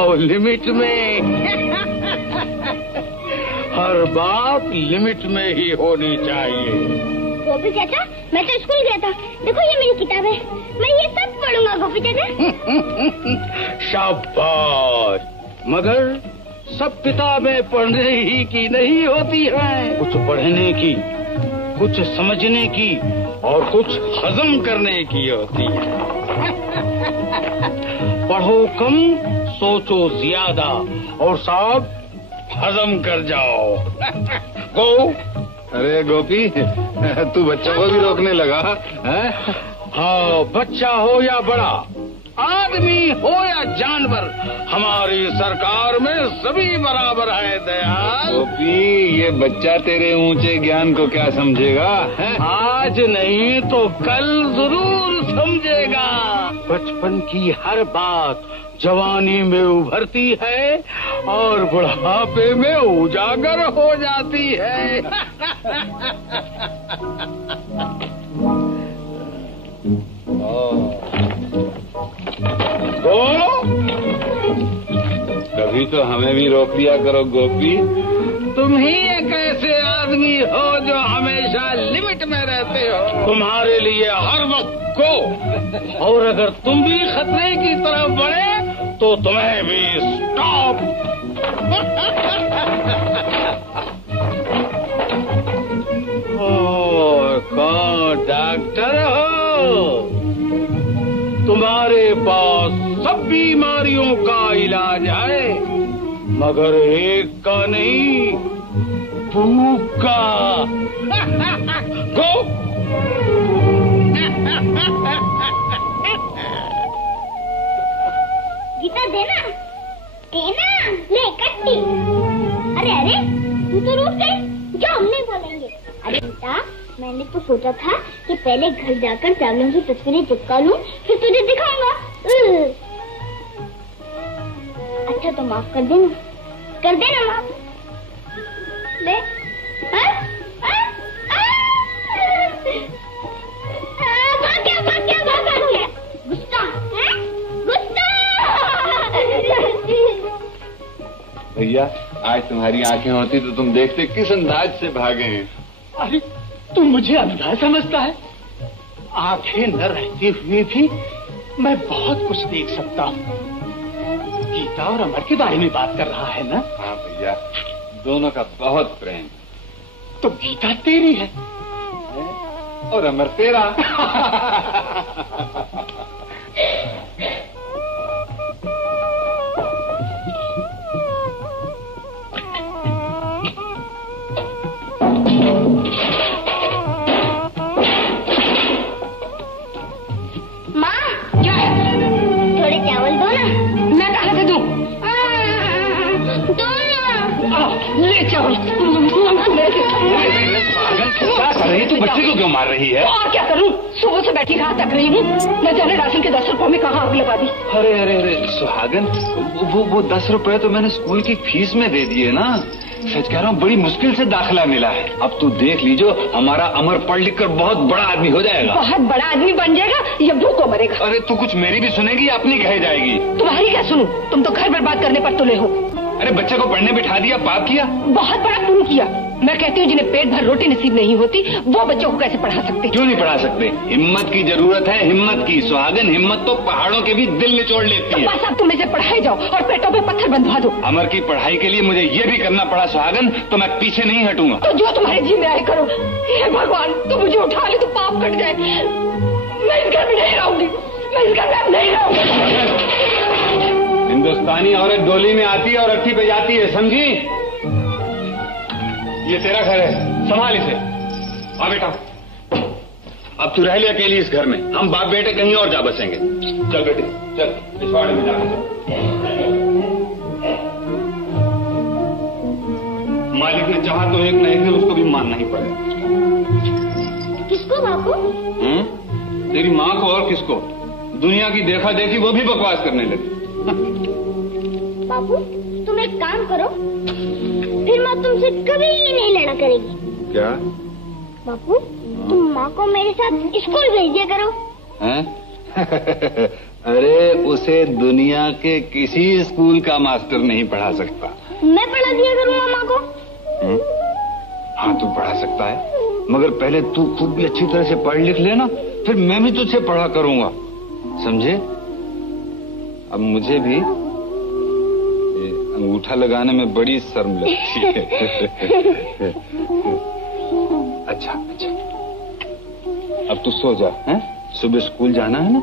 जाओ लिमिट में। हर बात लिमिट में ही होनी चाहिए। गोपी चाचा, मैं तो स्कूल गया था। देखो ये मेरी किताब है, मैं ये सब पढ़ूंगा गोपी चाचा। शाबाश। मगर सब किताबें पढ़ने ही की नहीं होती हैं। कुछ पढ़ने की, कुछ समझने की और कुछ हजम करने की होती है। पढ़ो कम, सोचो ज्यादा और सब हजम कर जाओ। गो। अरे गोपी, तू बच्चों को भी रोकने लगा है? हाँ, बच्चा हो या बड़ा, आदमी हो या जानवर, हमारी सरकार में सभी बराबर है। दयाल गोपी, ये बच्चा तेरे ऊंचे ज्ञान को क्या समझेगा है? आज नहीं तो कल जरूर समझेगा। बचपन की हर बात जवानी में उभरती है और बुढ़ापे में उजागर हो जाती है। कभी तो हमें भी रोक लिया करो गोपी। तुम ही एक ऐसे आदमी हो जो हमेशा लिमिट में रहते हो। तुम्हारे लिए हर वक्त को, और अगर तुम भी खतरे की तरफ बढ़े तो तुम्हें भी स्टॉप। कौन डॉक्टर हो? तुम्हारे पास सब बीमारियों का इलाज है, मगर एक का नहीं, भूख का। गो। गीता देना, देना, ले कट्टी। अरे अरे, तू तो रुक गई, जो हम नहीं बोलेंगे। अरे गीता, मैंने तो सोचा था कि पहले घर जाकर चावलों की तस्वीरें चिपका लूं, फिर तुझे दिखाऊंगा। अच्छा तो माफ कर देना, कर देना माफ। ले। भाग गया। गुस्सा, गुस्सा। भैया, आज तुम्हारी आंखें होती तो तुम देखते किस अंदाज से भागे हैं। अरे तू मुझे अंधा समझता है? आंखें न रहते हुए भी मैं बहुत कुछ देख सकता हूँ। गीता और अमर के बारे में बात कर रहा है ना? हाँ भैया, दोनों का बहुत प्रेम। तो गीता तेरी है और अमर तेरा। क्या कर रही? तू बच्चे को क्यों मार रही है? और क्या करूं? सुबह से बैठी कहाँ तक रही हूँ, न जाने राशन के 10 रुपए में कहाँ आग लगा दी। अरे अरे अरे सुहागन, वो 10 रुपए तो मैंने स्कूल की फीस में दे दिए ना। सच कह रहा हूँ, बड़ी मुश्किल से दाखिला मिला है। अब तू देख लीजिए, हमारा अमर पढ़ लिख कर बहुत बड़ा आदमी हो जाएगा। बहुत बड़ा आदमी बन जाएगा या भूखों मरेगा? अरे तू कुछ मेरी भी सुनेगी या अपनी कहे जाएगी? तुम्हारी क्या सुनूं? तुम तो घर बर्बाद करने पर तुले हो। अरे बच्चे को पढ़ने बिठा दिया, पाप किया। बहुत बड़ा पुण्य किया। मैं कहती हूँ जिन्हें पेट भर रोटी नसीब नहीं होती, वो बच्चों को कैसे पढ़ा सकते? क्यों नहीं पढ़ा सकते? हिम्मत की जरूरत है, हिम्मत की। सुहागन, हिम्मत तो पहाड़ों के भी दिल निचोड़ लेती है। बस अब तुम इसे पढ़ाए जाओ और पेटों पे पत्थर बंधवा दो। अमर की पढ़ाई के लिए मुझे ये भी करना पड़ा सुहागन, तो मैं पीछे नहीं हटूंगा। तो जो तुम्हारे जी में आए करो। हे भगवान, तुम मुझे उठा ले तो पाप कट जाए। मैं इस घर में नहीं रहूंगी, मैं इस घर में नहीं रहूंगी। हिंदुस्तानी औरत डोली में आती है और अर्थी पे जाती है, समझी? ये तेरा घर है, संभाल इसे। आ बेटा, अब तू रह ले अकेली इस घर में। हम बाप बेटे कहीं और जा बसेंगे। चल बेटे, चल पिछवाड़े में जा। मालिक ने चाहा तो एक न एक दिन उसको भी मानना ही पड़ेगा। किसको बापू? तेरी माँ को और किसको? दुनिया की देखा देखी वो भी बकवास करने लगी। बापू तुम एक काम करो, फिर माँ तुमसे कभी नहीं लड़ा करेगी। क्या? बापू तुम माँ को मेरे साथ स्कूल भेज दिया करो। हैं? अरे उसे दुनिया के किसी स्कूल का मास्टर नहीं पढ़ा सकता। मैं पढ़ा दिया करूँ मामा को। हाँ तू पढ़ा सकता है, मगर पहले तू खुद भी अच्छी तरह से पढ़ लिख लेना, फिर मैं भी तुझसे पढ़ा करूंगा, समझे? अब मुझे भी अंगूठा लगाने में बड़ी शर्म लगती है। अच्छा अच्छा, अब तू सो जा, हैं? सुबह स्कूल जाना है ना?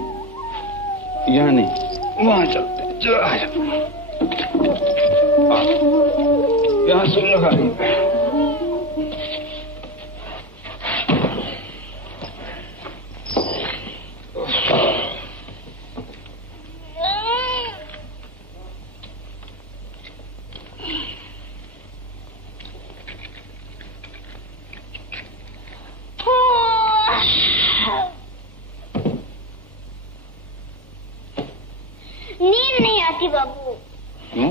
यहाँ नहीं, वहां चलते। चल आ जा, यहाँ सुन लगा। नींद नहीं आती बाबू। क्यों?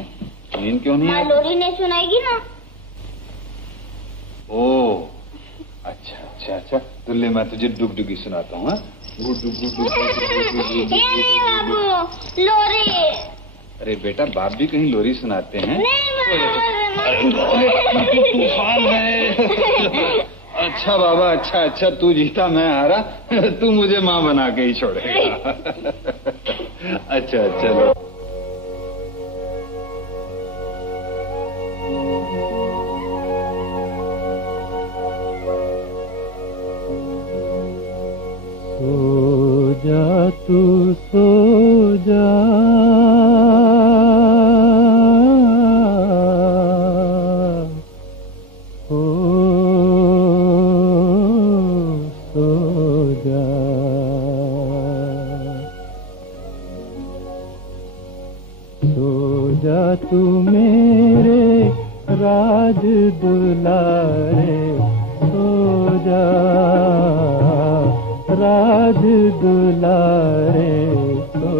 नींद क्यों नहीं आती? लोरी नहीं सुनाएगी ना। ओ अच्छा अच्छा अच्छा, तो ले मैं तुझे डुगडुगी सुनाता हूँ। ये नहीं बाबू, लोरी। अरे बेटा, बाप भी कहीं लोरी सुनाते हैं। तूफान है। अच्छा बाबा, अच्छा अच्छा, तू जीता मैं हारा। तू मुझे माँ बना के ही छोड़ेगा। अच्छा चलो। सो जा तू सो जा, ओ सो जा, सो जा तू मेरे राज दुलारे, सो जा राज दुलारे, सो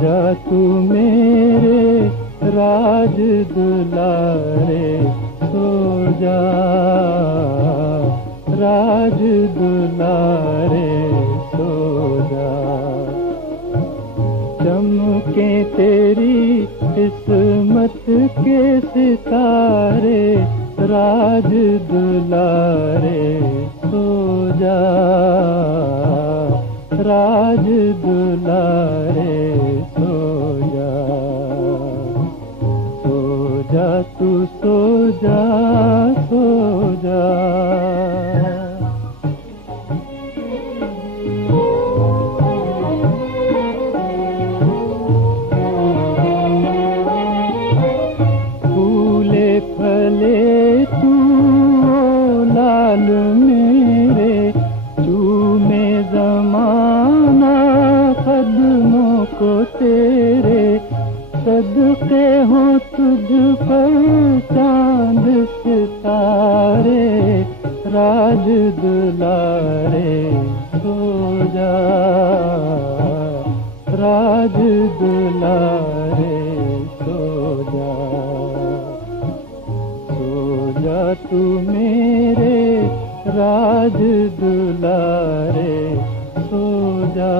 जा तू मेरे राज दुलारे, सो जा राज दुलारे, सो जा। चमके तेरी किस्मत के सितारे, राज दुलारे, सो जा राज दुलारे, सो जा तू सो जा, सो जा। फूले फले तू लाल मेरे, चूमे ज़माना कदमों को तेरे, सदके हो तुझ पर चांद सितारे, राज दुलारे, सो जा राज दुलारे, सो जा तू मेरे राज दुलारे, सो जा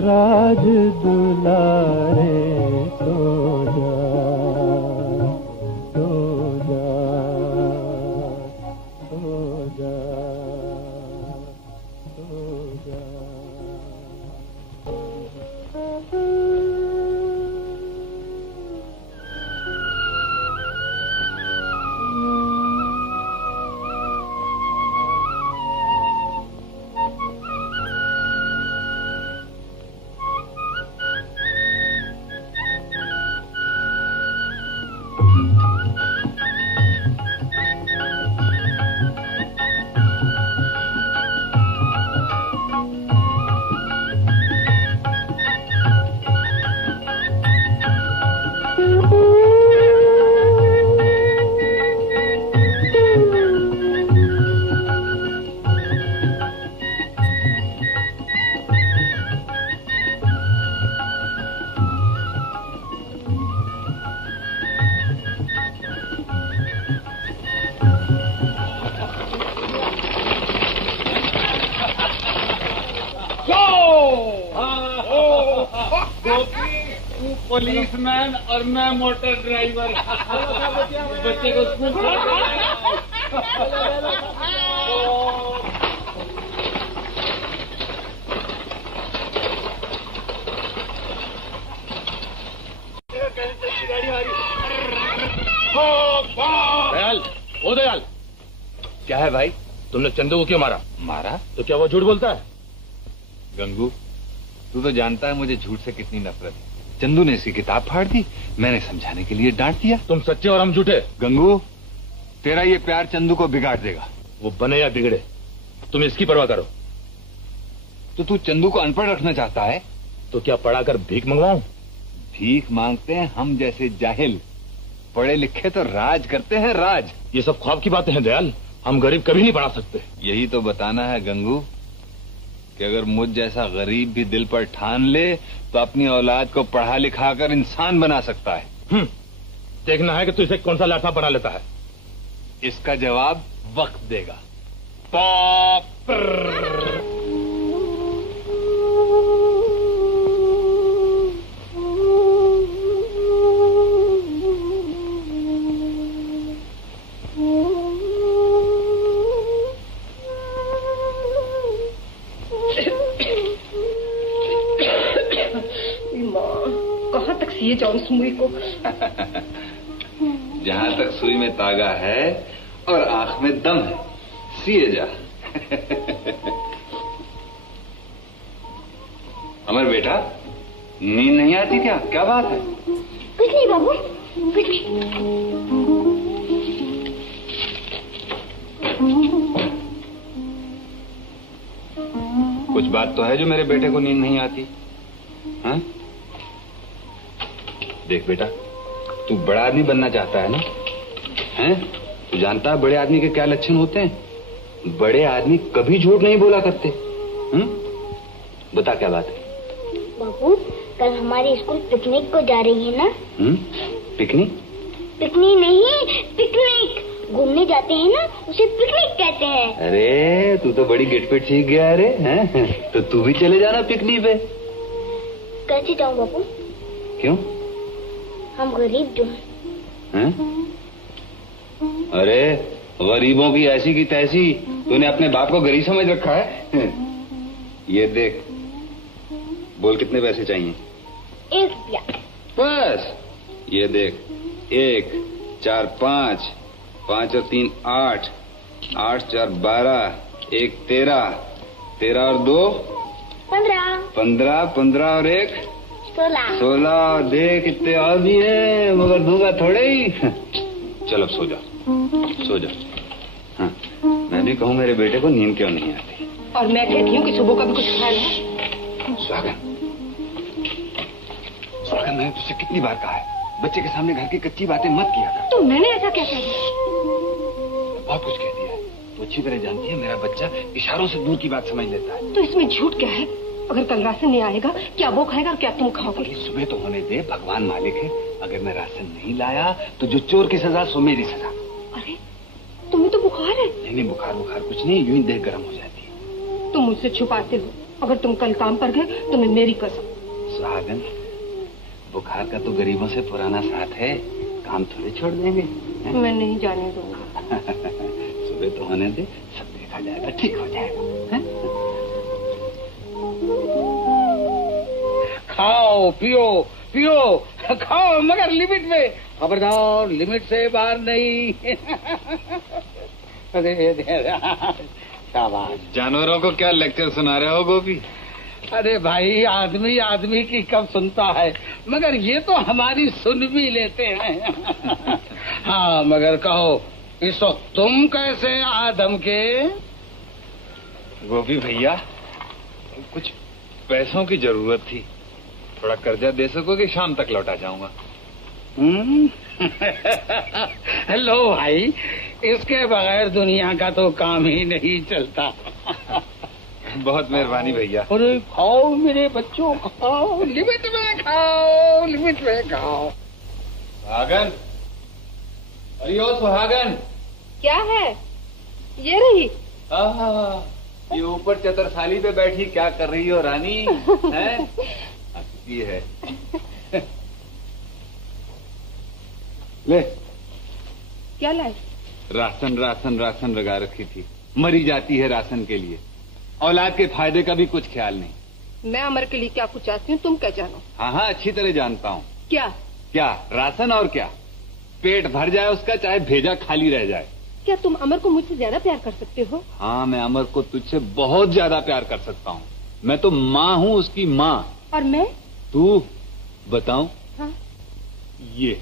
राज दुलारे, सो जा, सो जा, सो जा, सो जा। पुलिसमैन और मैं मोटर ड्राइवर। बच्चे को स्कूल दयाल, ओ दयाल, क्या है भाई? तुमने चंदू को क्यों मारा? मारा? तो क्या वो झूठ बोलता है? गंगू, तू तो जानता है मुझे झूठ से कितनी नफरत है। चंदू ने इसकी किताब फाड़ दी, मैंने समझाने के लिए डांट दिया। तुम सच्चे और हम झूठे। गंगू, तेरा ये प्यार चंदू को बिगाड़ देगा। वो बने या बिगड़े, तुम इसकी परवाह करो। तो तू चंदू को अनपढ़ रखना चाहता है? तो क्या पढ़ाकर भीख मंगवाऊं? भीख मांगते हैं हम जैसे जाहिल, पढ़े लिखे तो राज करते हैं, राज। ये सब ख्वाब की बातें हैं दयाल, हम गरीब कभी नहीं पढ़ा सकते। यही तो बताना है गंगू कि अगर मुझ जैसा गरीब भी दिल पर ठान ले तो अपनी औलाद को पढ़ा लिखा कर इंसान बना सकता है। देखना है कि तू इसे कौन सा लाठा बना लेता है। इसका जवाब वक्त देगा। कहाँ तक सिए जाऊं इस मुई को? जहाँ तक सुई में तागा है और आंख में दम है, सिए जा। अमर बेटा, नींद नहीं आती क्या? क्या बात है? कुछ नहीं बाबू, कुछ नहीं। कुछ बात तो है जो मेरे बेटे को नींद नहीं आती। हाँ? देख बेटा, तू बड़ा आदमी बनना चाहता है ना? हैं? तू जानता है बड़े आदमी के क्या लक्षण होते हैं? बड़े आदमी कभी झूठ नहीं बोला करते। बता क्या बात है? बाबू, कल हमारी स्कूल पिकनिक को जा रही है ना? पिकनिक? पिकनिक नहीं, पिकनिक। घूमने जाते हैं ना, उसे पिकनिक कहते हैं। अरे तू तो बड़ी गिटपिट सीख गया। अरे हैं? तो तू भी चले जाना पिकनिक पे। कैसे जाऊँ बाबू? क्यों? हम गरीब जो हैं। अरे गरीबों की ऐसी की तैसी, तूने अपने बाप को गरीब समझ रखा है। ये देख, बोल कितने पैसे चाहिए? 1 रुपया। बस ये देख, 1 4 5, 5 और 3 8, 8 4 12, 1 13, 13 और 2 15, 15, 15 और 1 16। देख इतने और भी है, मगर दूंगा थोड़े ही। चल अब सो जा, सो जा। हाँ, मैं भी कहूँ मेरे बेटे को नींद क्यों नहीं आती। और मैं कहती हूँ कि सुबह का भी कुछ खा ले। सुहागन, सुहागन, मैंने तुझसे कितनी बार कहा है, बच्चे के सामने घर की कच्ची बातें मत किया कर। तो मैंने ऐसा क्या कह दिया? बहुत कुछ कह दिया है। तू अच्छी तरह जानती है मेरा बच्चा इशारों से दूर की बात समझ लेता है। तो इसमें झूठ क्या है? अगर कल राशन नहीं आएगा, क्या वो खाएगा और क्या तुम खाओगे? सुबह तो होने दे, भगवान मालिक है। अगर मैं राशन नहीं लाया तो जो चोर की सजा सो मेरी सजा। अरे तुम्हें तो बुखार है। नहीं, बुखार बुखार कुछ नहीं, यूं ही देह गर्म हो जाती है। तुम मुझसे छुपाते हो। अगर तुम कल काम पर गए तो मैं मेरी कसम। सुहागन, बुखार का तो गरीबों से पुराना साथ है, काम थोड़े छोड़ देंगे। मैं नहीं जाने दूंगा। सुबह तो होने दे, सब देखा जाएगा, ठीक हो जाएगा। है? खाओ पियो पियो, खाओ मगर लिमिट में, खबरदार लिमिट से बाहर नहीं। शाबाश। जानवरों को क्या लेक्चर सुना रहे हो गोपी? अरे भाई, आदमी आदमी की कब सुनता है, मगर ये तो हमारी सुन भी लेते हैं। हाँ मगर कहो, इस वक्त तुम कैसे आदम के? गोपी भैया, कुछ पैसों की जरूरत थी, थोड़ा कर्जा दे सकोगे? शाम तक लौटा जाऊंगा। हेलो भाई, इसके बगैर दुनिया का तो काम ही नहीं चलता। बहुत मेहरबानी भैया। अरे खाओ मेरे बच्चों, खाओ, लिमिट में खाओ, लिमिट में खाओ। सुहागन, अरे ओ सुहागन। क्या है? ये रही। ये ऊपर चतुरसाली पे बैठी क्या कर रही हो रानी? है? हंसती है। ले क्या लाए? राशन राशन राशन लगा रखी थी, मरी जाती है राशन के लिए, औलाद के फायदे का भी कुछ ख्याल नहीं। मैं अमर के लिए क्या कुछ चाहती हूँ तुम क्या जानो? हाँ हाँ अच्छी तरह जानता हूँ। क्या? क्या राशन और क्या, पेट भर जाए उसका चाहे भेजा खाली रह जाए। क्या तुम अमर को मुझसे ज्यादा प्यार कर सकते हो? हाँ मैं अमर को तुझसे बहुत ज्यादा प्यार कर सकता हूँ। मैं तो माँ हूँ उसकी माँ। और मैं? तू बताऊं? हाँ? ये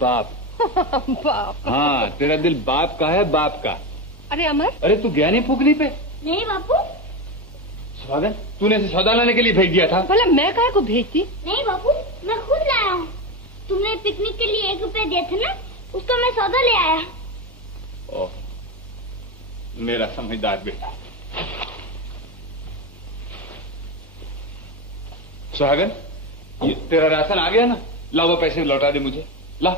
बाप। बाप। हाँ तेरा दिल बाप का है, बाप का। अरे अमर, अरे तू गया नहीं फूकनी पे? नहीं बापू। स्वागत, तूने इसे सौदा लाने के लिए भेज दिया था? भला मैं काहे को भेजती? नहीं बापू, मैं खुद लाया हूँ। तुमने पिकनिक के लिए 1 रुपया दिए थे ना, उसका मैं सौदा ले आया। ओह, मेरा समझदार बेटा। सुहागन, ये तेरा राशन आ गया ना? ला वो पैसे लौटा दे मुझे, ला।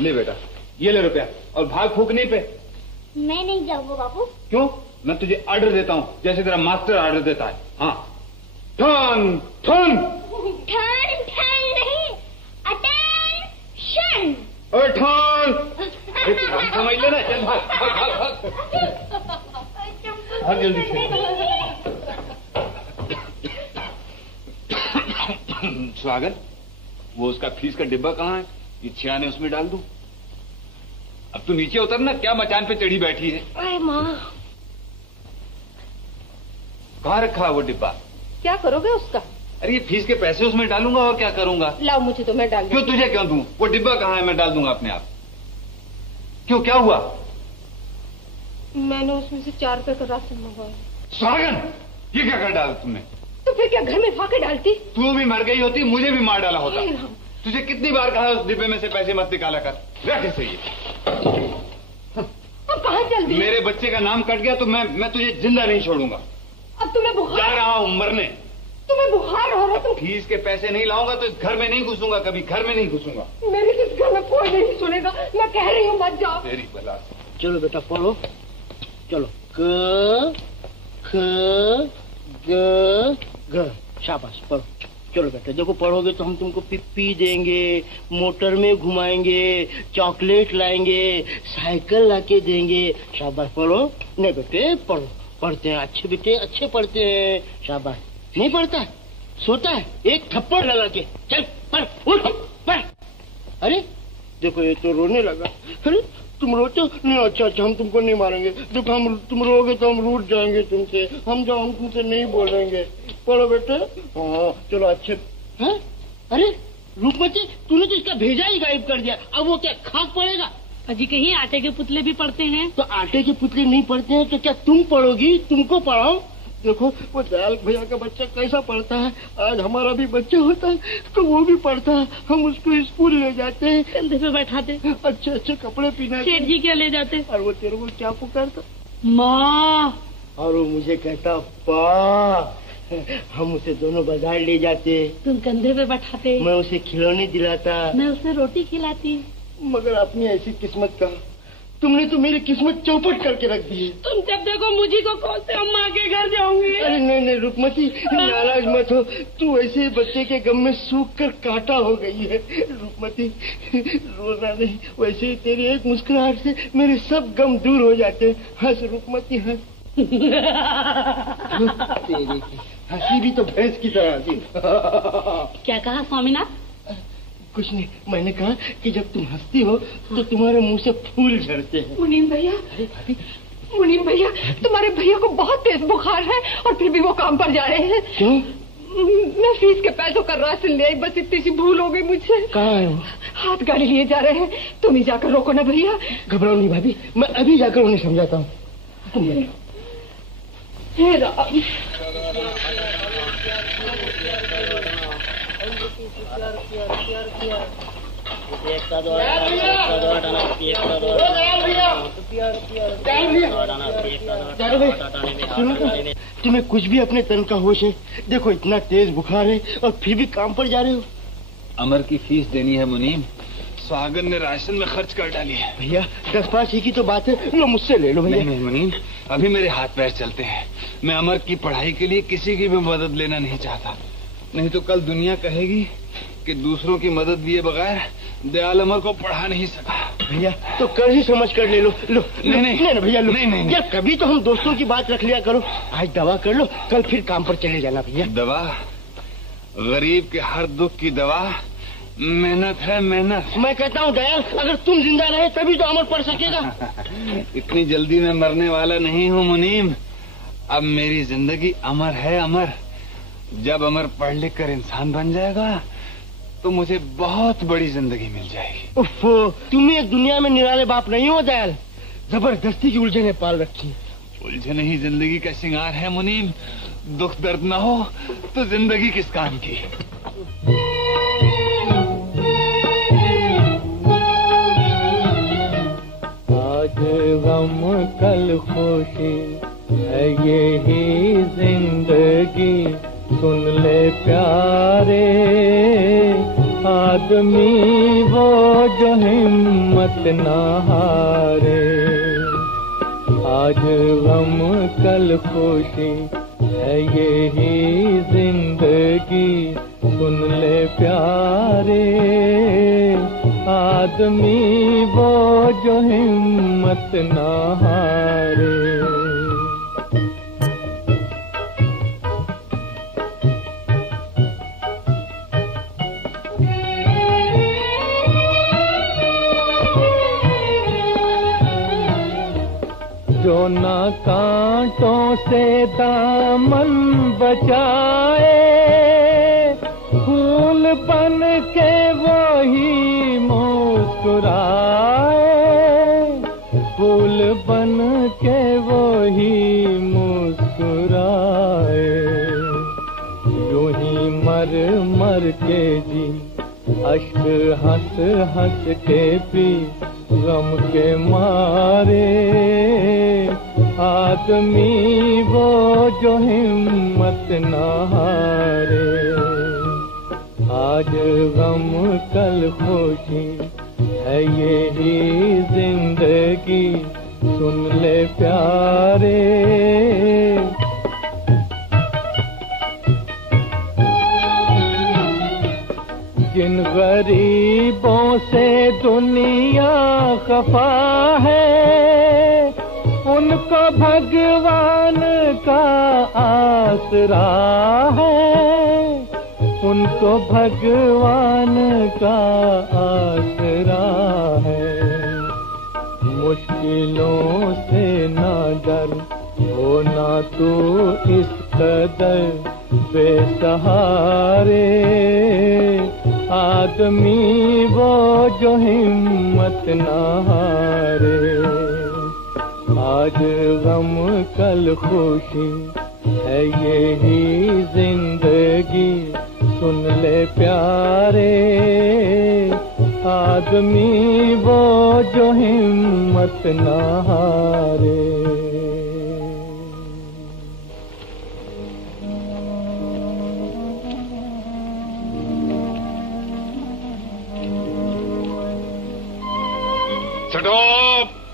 ले बेटा, ये ले रुपया और भाग फूकने पे। मैं नहीं जाऊंगा बापू। क्यों? मैं तुझे ऑर्डर देता हूँ जैसे तेरा मास्टर ऑर्डर देता है। हाँ, ठन ठन। ठन ठन नहीं, अटेंशन। ठन। समझ लेना, चल भाग भाग भाग भाग जल्दी से। स्वागत, वो उसका फीस का डिब्बा कहाँ है? ये छियाने उसमें डाल दूं? अब तू नीचे उतर ना, क्या मचान पे चढ़ी बैठी है? अरे माँ, कहाँ रखा है वो डिब्बा? क्या करोगे उसका? अरे ये फीस के पैसे उसमें डालूंगा और क्या करूंगा। लाओ मुझे तो, मैं डाल क्यों? तुझे क्यों दूं? वो डिब्बा कहाँ है? मैं डाल दूंगा अपने आप। क्यों, क्या हुआ? मैंने उसमें से 4 रुपए का राशन मंगवाया। स्वागन, ये क्या कर डाला तुमने? तो फिर क्या घर में फाके डालती? तू भी मर गई होती, मुझे भी मार डाला होता। तुझे कितनी बार कहा उस डिब्बे में से पैसे मत निकाला कर। रख इसे। ये अब कहाँ चल दी? मेरे बच्चे का नाम कट गया तो मैं तुझे जिंदा नहीं छोड़ूंगा। अब तुम्हें बुखार? जा रहा हूँ मरने। तुम्हें बुखार हो रहा? तुम फीस के पैसे नहीं लाऊंगा तो इस घर में नहीं घुसूंगा, कभी घर में नहीं घुसूंगा। मेरे इस घर में कोई नहीं सुनेगा, मैं कह रही हूँ मत जाओ। तेरी बला से। चलो बेटा पढ़ो, चलो। क ख ग घ, शाबाश पढ़ो। चलो बेटा, देखो पढ़ोगे तो हम तुमको पिप्पी देंगे, मोटर में घुमाएंगे, चॉकलेट लाएंगे, साइकिल लाके देंगे। शाबाश पढ़ो। नहीं बेटे पढ़ो, पढ़ते हैं अच्छे बेटे, अच्छे पढ़ते हैं। शाबाश। नहीं पढ़ता, सोता है, एक थप्पड़ लगा के। चल पढ़, उठ पढ़। अरे देखो ये तो रोने लगा। अरे तुम रोते हो? नहीं, अच्छा अच्छा, हम तुमको नहीं मारेंगे। देखो हम, तुम रोगे तो हम रूठ जाएंगे तुमसे। हम तुमसे नहीं बोलेंगे। पढ़ो बेटे। हाँ चलो अच्छे। हैं? अरे रूपमती, तूने तो इसका भेजा ही गायब कर दिया। अब वो क्या खाक पड़ेगा? अजी कहीं आटे के पुतले भी पढ़ते हैं? तो आटे के पुतले नहीं पढ़ते हैं तो क्या तुम पढ़ोगी? तुमको पढ़ाओ। देखो वो दयाल भैया का बच्चा कैसा पढ़ता है। आज हमारा भी बच्चा होता है तो वो भी पढ़ता है। हम उसको स्कूल ले जाते हैं, कंधे पे बैठाते, अच्छे अच्छे कपड़े पहनाते। सेठ जी क्या ले जाते? और वो तेरे को क्या पुकारता? माँ। और वो मुझे कहता पा। हम उसे दोनों बाजार ले जाते। तुम कंधे पे बैठाते, मैं उसे खिलौने दिलाता, मैं उसे रोटी खिलाती। मगर अपनी ऐसी किस्मत का, तुमने तो मेरी किस्मत चौपट करके रख दी है। तुम जब देखो मुझे को खोलते, हम माँ के घर जाऊंगी। अरे नहीं नहीं रुकमती, नाराज मत हो। तू ऐसे बच्चे के गम में सूख कर कांटा हो गई है। रुकमती रोना नहीं, वैसे ही तेरी एक मुस्कुराहट से मेरे सब गम दूर हो जाते। हंस रुकमती हंस। तेरी की हंसी भी तो भैंस की तरह थी। क्या कहा स्वामीनाथ? कुछ नहीं, मैंने कहा कि जब तुम हंसती हो तो तुम्हारे मुंह से फूल झड़ते हैं। मुनीम भैया, मुनीम भैया, तुम्हारे भैया को बहुत तेज बुखार है और फिर भी वो काम पर जा रहे हैं। क्यों? मैं फीस के पैसों का राशन ले आई, बस इतनी सी भूल हो गई मुझसे। कहाँ है वो? हाथ गाड़ी लिए जा रहे हैं, तुम ही जाकर रोको ना भैया। घबराओ नहीं भाभी, मैं अभी जाकर उन्हें समझाता हूँ। तुम बैठो। हे राम। तुम्हें कुछ भी अपने तन का होश है? देखो इतना तेज बुखार है और फिर भी काम पर जा रहे हो। अमर की फीस देनी है मुनीम, स्वागन ने राशन में खर्च कर डाली है। भैया 10-5 ही की तो बात है, लो मुझसे ले लो भैया। नहीं मुनीम, अभी मेरे हाथ पैर चलते हैं। मैं अमर की पढ़ाई के लिए किसी की भी मदद लेना नहीं चाहता। नहीं तो कल दुनिया कहेगी कि दूसरों की मदद दिए बगैर दयाल अमर को पढ़ा नहीं सका। भैया तो कर ही समझ कर ले लो। लो नहीं भैया लो। नहीं यार कभी तो हम दोस्तों की बात रख लिया करो। आज दवा कर लो, कल फिर काम पर चले जाना भैया। दवा? गरीब के हर दुख की दवा मेहनत है, मेहनत। मैं कहता हूँ दयाल, अगर तुम जिंदा रहे तभी तो अमर पढ़ सकेगा। इतनी जल्दी मैं मरने वाला नहीं हूँ मुनीम। अब मेरी जिंदगी अमर है, अमर। जब अमर पढ़ लिख कर इंसान बन जाएगा तो मुझे बहुत बड़ी जिंदगी मिल जाएगी। उफ, तुम ही एक दुनिया में निराले बाप नहीं हो दयाल। जबरदस्ती की उलझने पाल रखी। उलझन ही जिंदगी का श्रृंगार है मुनीम। दुख दर्द न हो तो जिंदगी किस काम की। आज गम कल खुशी है यही जिंदगी, सुन ले प्यारे। आदमी वो जो हिम्मत ना हारे। आज गम कल खुशी है यही जिंदगी, सुन ले प्यारे। आदमी वो जो हिम्मत ना हारे। जो ना कांटों से दामन बचाए, फूल बन के वही मुस्कुराए। फूल बन के वही मुस्कुराए। यूं ही मर मर के जी, अश्क हंस हंस के पी, गम के मारे। आदमी वो जो हिम्मत ना हारे। आज गम कल खुशी है यही जिंदगी, सुन ले प्यारे। जिन गरीबों से दुनिया खफा है, उनको भगवान का आसरा है। उनको भगवान का आसरा है। मुश्किलों से ना डर, होना तू इस कदर बेसहारे। आदमी वो जो हिम्मत ना हारे। आज गम कल खुशी है यही जिंदगी, सुन ले प्यारे। आदमी वो जो हिम्मत ना हारे।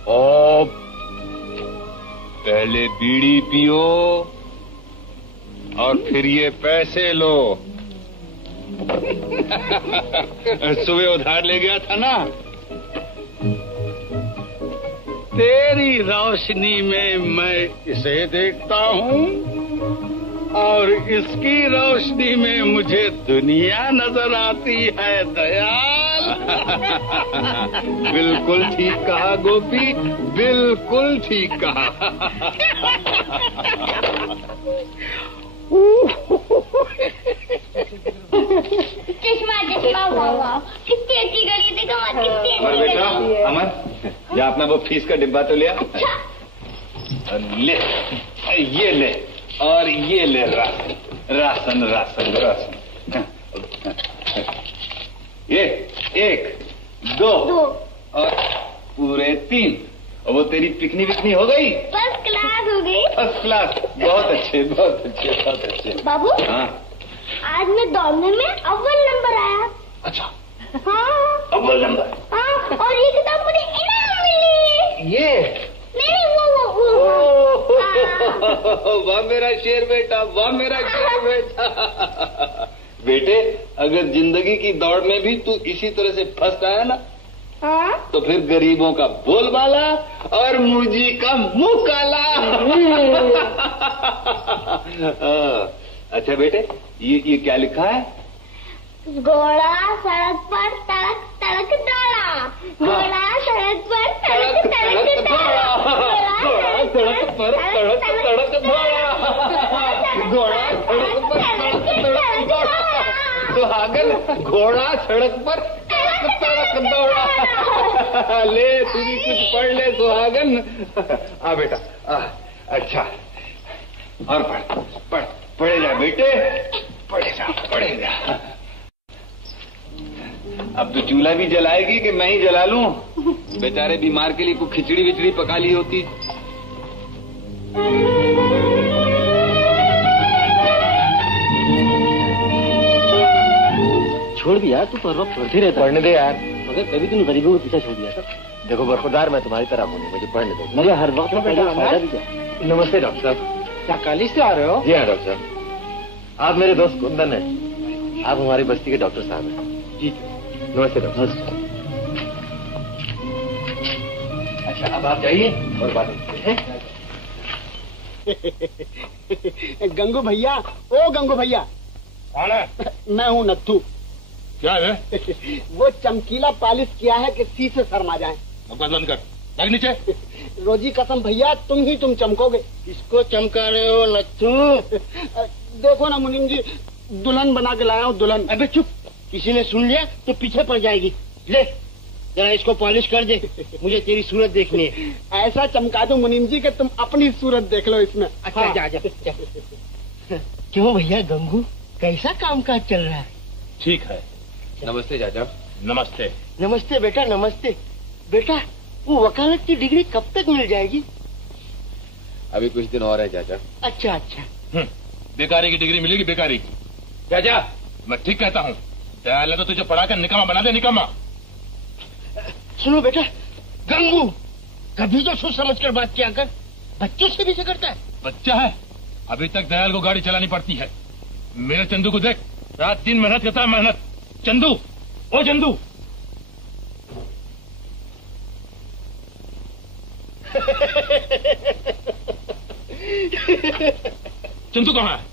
ओप, पहले बीड़ी पियो और फिर ये पैसे लो। सुबह उधार ले गया था ना। तेरी रोशनी में मैं इसे देखता हूँ और इसकी रोशनी में मुझे दुनिया नजर आती है दयाल। बिल्कुल ठीक कहा गोपी, बिल्कुल ठीक कहा। चश्मा चश्मा, वाह कितनी अच्छी घड़ी, देखो मत कितनी अच्छी बेटा घड़ी। अमर, या अपना वो फीस का डिब्बा तो लिया। ले, ये ले और ये ले राशन राशन राशन राशन। ये 1 2 और पूरे 3। और वो तेरी पिकनी विकनी हो गई? फर्स्ट क्लास हो गई। फर्स्ट क्लास, बहुत अच्छे बहुत अच्छे बहुत अच्छे। बाबू, हाँ आज मैं दौड़ने में अव्वल नंबर आया। अच्छा, हाँ अव्वल नंबर। हाँ, और ये किताब मुझे इनाम मिली। ये नहीं वो हाँ। वाह मेरा शेर बेटा, वाह मेरा शेर बेटा। बेटे, अगर जिंदगी की दौड़ में भी तू इसी तरह से फंस रहा है ना, हाँ? तो फिर गरीबों का बोलबाला और मुझी का मुंह काला। अच्छा बेटे, ये क्या लिखा है? घोड़ा सड़क पर तड़क तड़क दौड़ा, घोड़ा सड़क पर तड़क तड़क दौड़ा, घोड़ा सड़क पर तड़क तड़क दौड़ा, घोड़ा सड़क पर तड़क तड़क दौड़ा, सुहागन घोड़ा सड़क पर तड़क तड़क दौड़ा। ले तू भी कुछ पढ़ ले सुहागन। आ बेटा, अच्छा, और पढ़े जा बेटे, पढ़े जा। अब तो चूल्हा भी जलाएगी कि मैं ही जला लूं? बेचारे बीमार के लिए कोई खिचड़ी विचड़ी पका ली होती। छोड़ भी यार, तू तो हर वक्त पढ़ते रहता। पढ़ने दे यार। मगर कभी तूने गरीबों को पीछा छोड़ दिया था। देखो बरखुरदार, मैं तुम्हारी तरह हूँ, मुझे पढ़ने दो। मगर हर वक्त फायदा भी क्या? नमस्ते डॉक्टर साहब। क्या कॉलेज से आ रहे हो? जी हाँ डॉक्टर साहब, आप मेरे दोस्त कुंदन हैं। आप हमारी बस्ती के डॉक्टर साहब हैं। ठीक है। नमस्ते डॉक्टर। अच्छा, अब आप जाइए और बात करते हैं। गंगू भैया, ओ गंगू भैया। कौन है? मैं हूँ नत्थू। क्या है? वो चमकीला पॉलिश किया है कि सी से शर्मा जाए। बकवास बंद कर, लग नीचे। रोजी कसम भैया, तुम चमकोगे। किसको चमका रहे हो नत्थू? देखो ना मुनीम जी, दुल्हन बना के लाया हूँ, दुल्हन। अबे चुप, किसी ने सुन लिया तो पीछे पड़ जाएगी। ले जरा इसको पॉलिश कर दे, मुझे तेरी सूरत देखनी है। ऐसा चमका दो मुनीम जी कि तुम अपनी सूरत देख लो इसमें। अच्छा हाँ। जा। क्यों भैया गंगू, कैसा कामकाज चल रहा है? ठीक है। नमस्ते चाचा। नमस्ते। नमस्ते बेटा, नमस्ते बेटा। वो वकालत की डिग्री कब तक मिल जाएगी? अभी कुछ दिन और है चाचा। अच्छा। बेकारी की डिग्री मिलेगी, बेकारी की। चाचा, मैं ठीक कहता हूँ, दयाल ने तो तुझे पढ़ाकर निकम्मा बना दे, निकम्मा। सुनो बेटा, गंगू कभी तो सोच समझ कर बात किया कर। बच्चों से भी से करता है। बच्चा है, अभी तक दयाल को गाड़ी चलानी पड़ती है। मेरे चंदू को देख, रात दिन मेहनत करता है, मेहनत। चंदू, ओ चंदू। चंदू कहाँ है?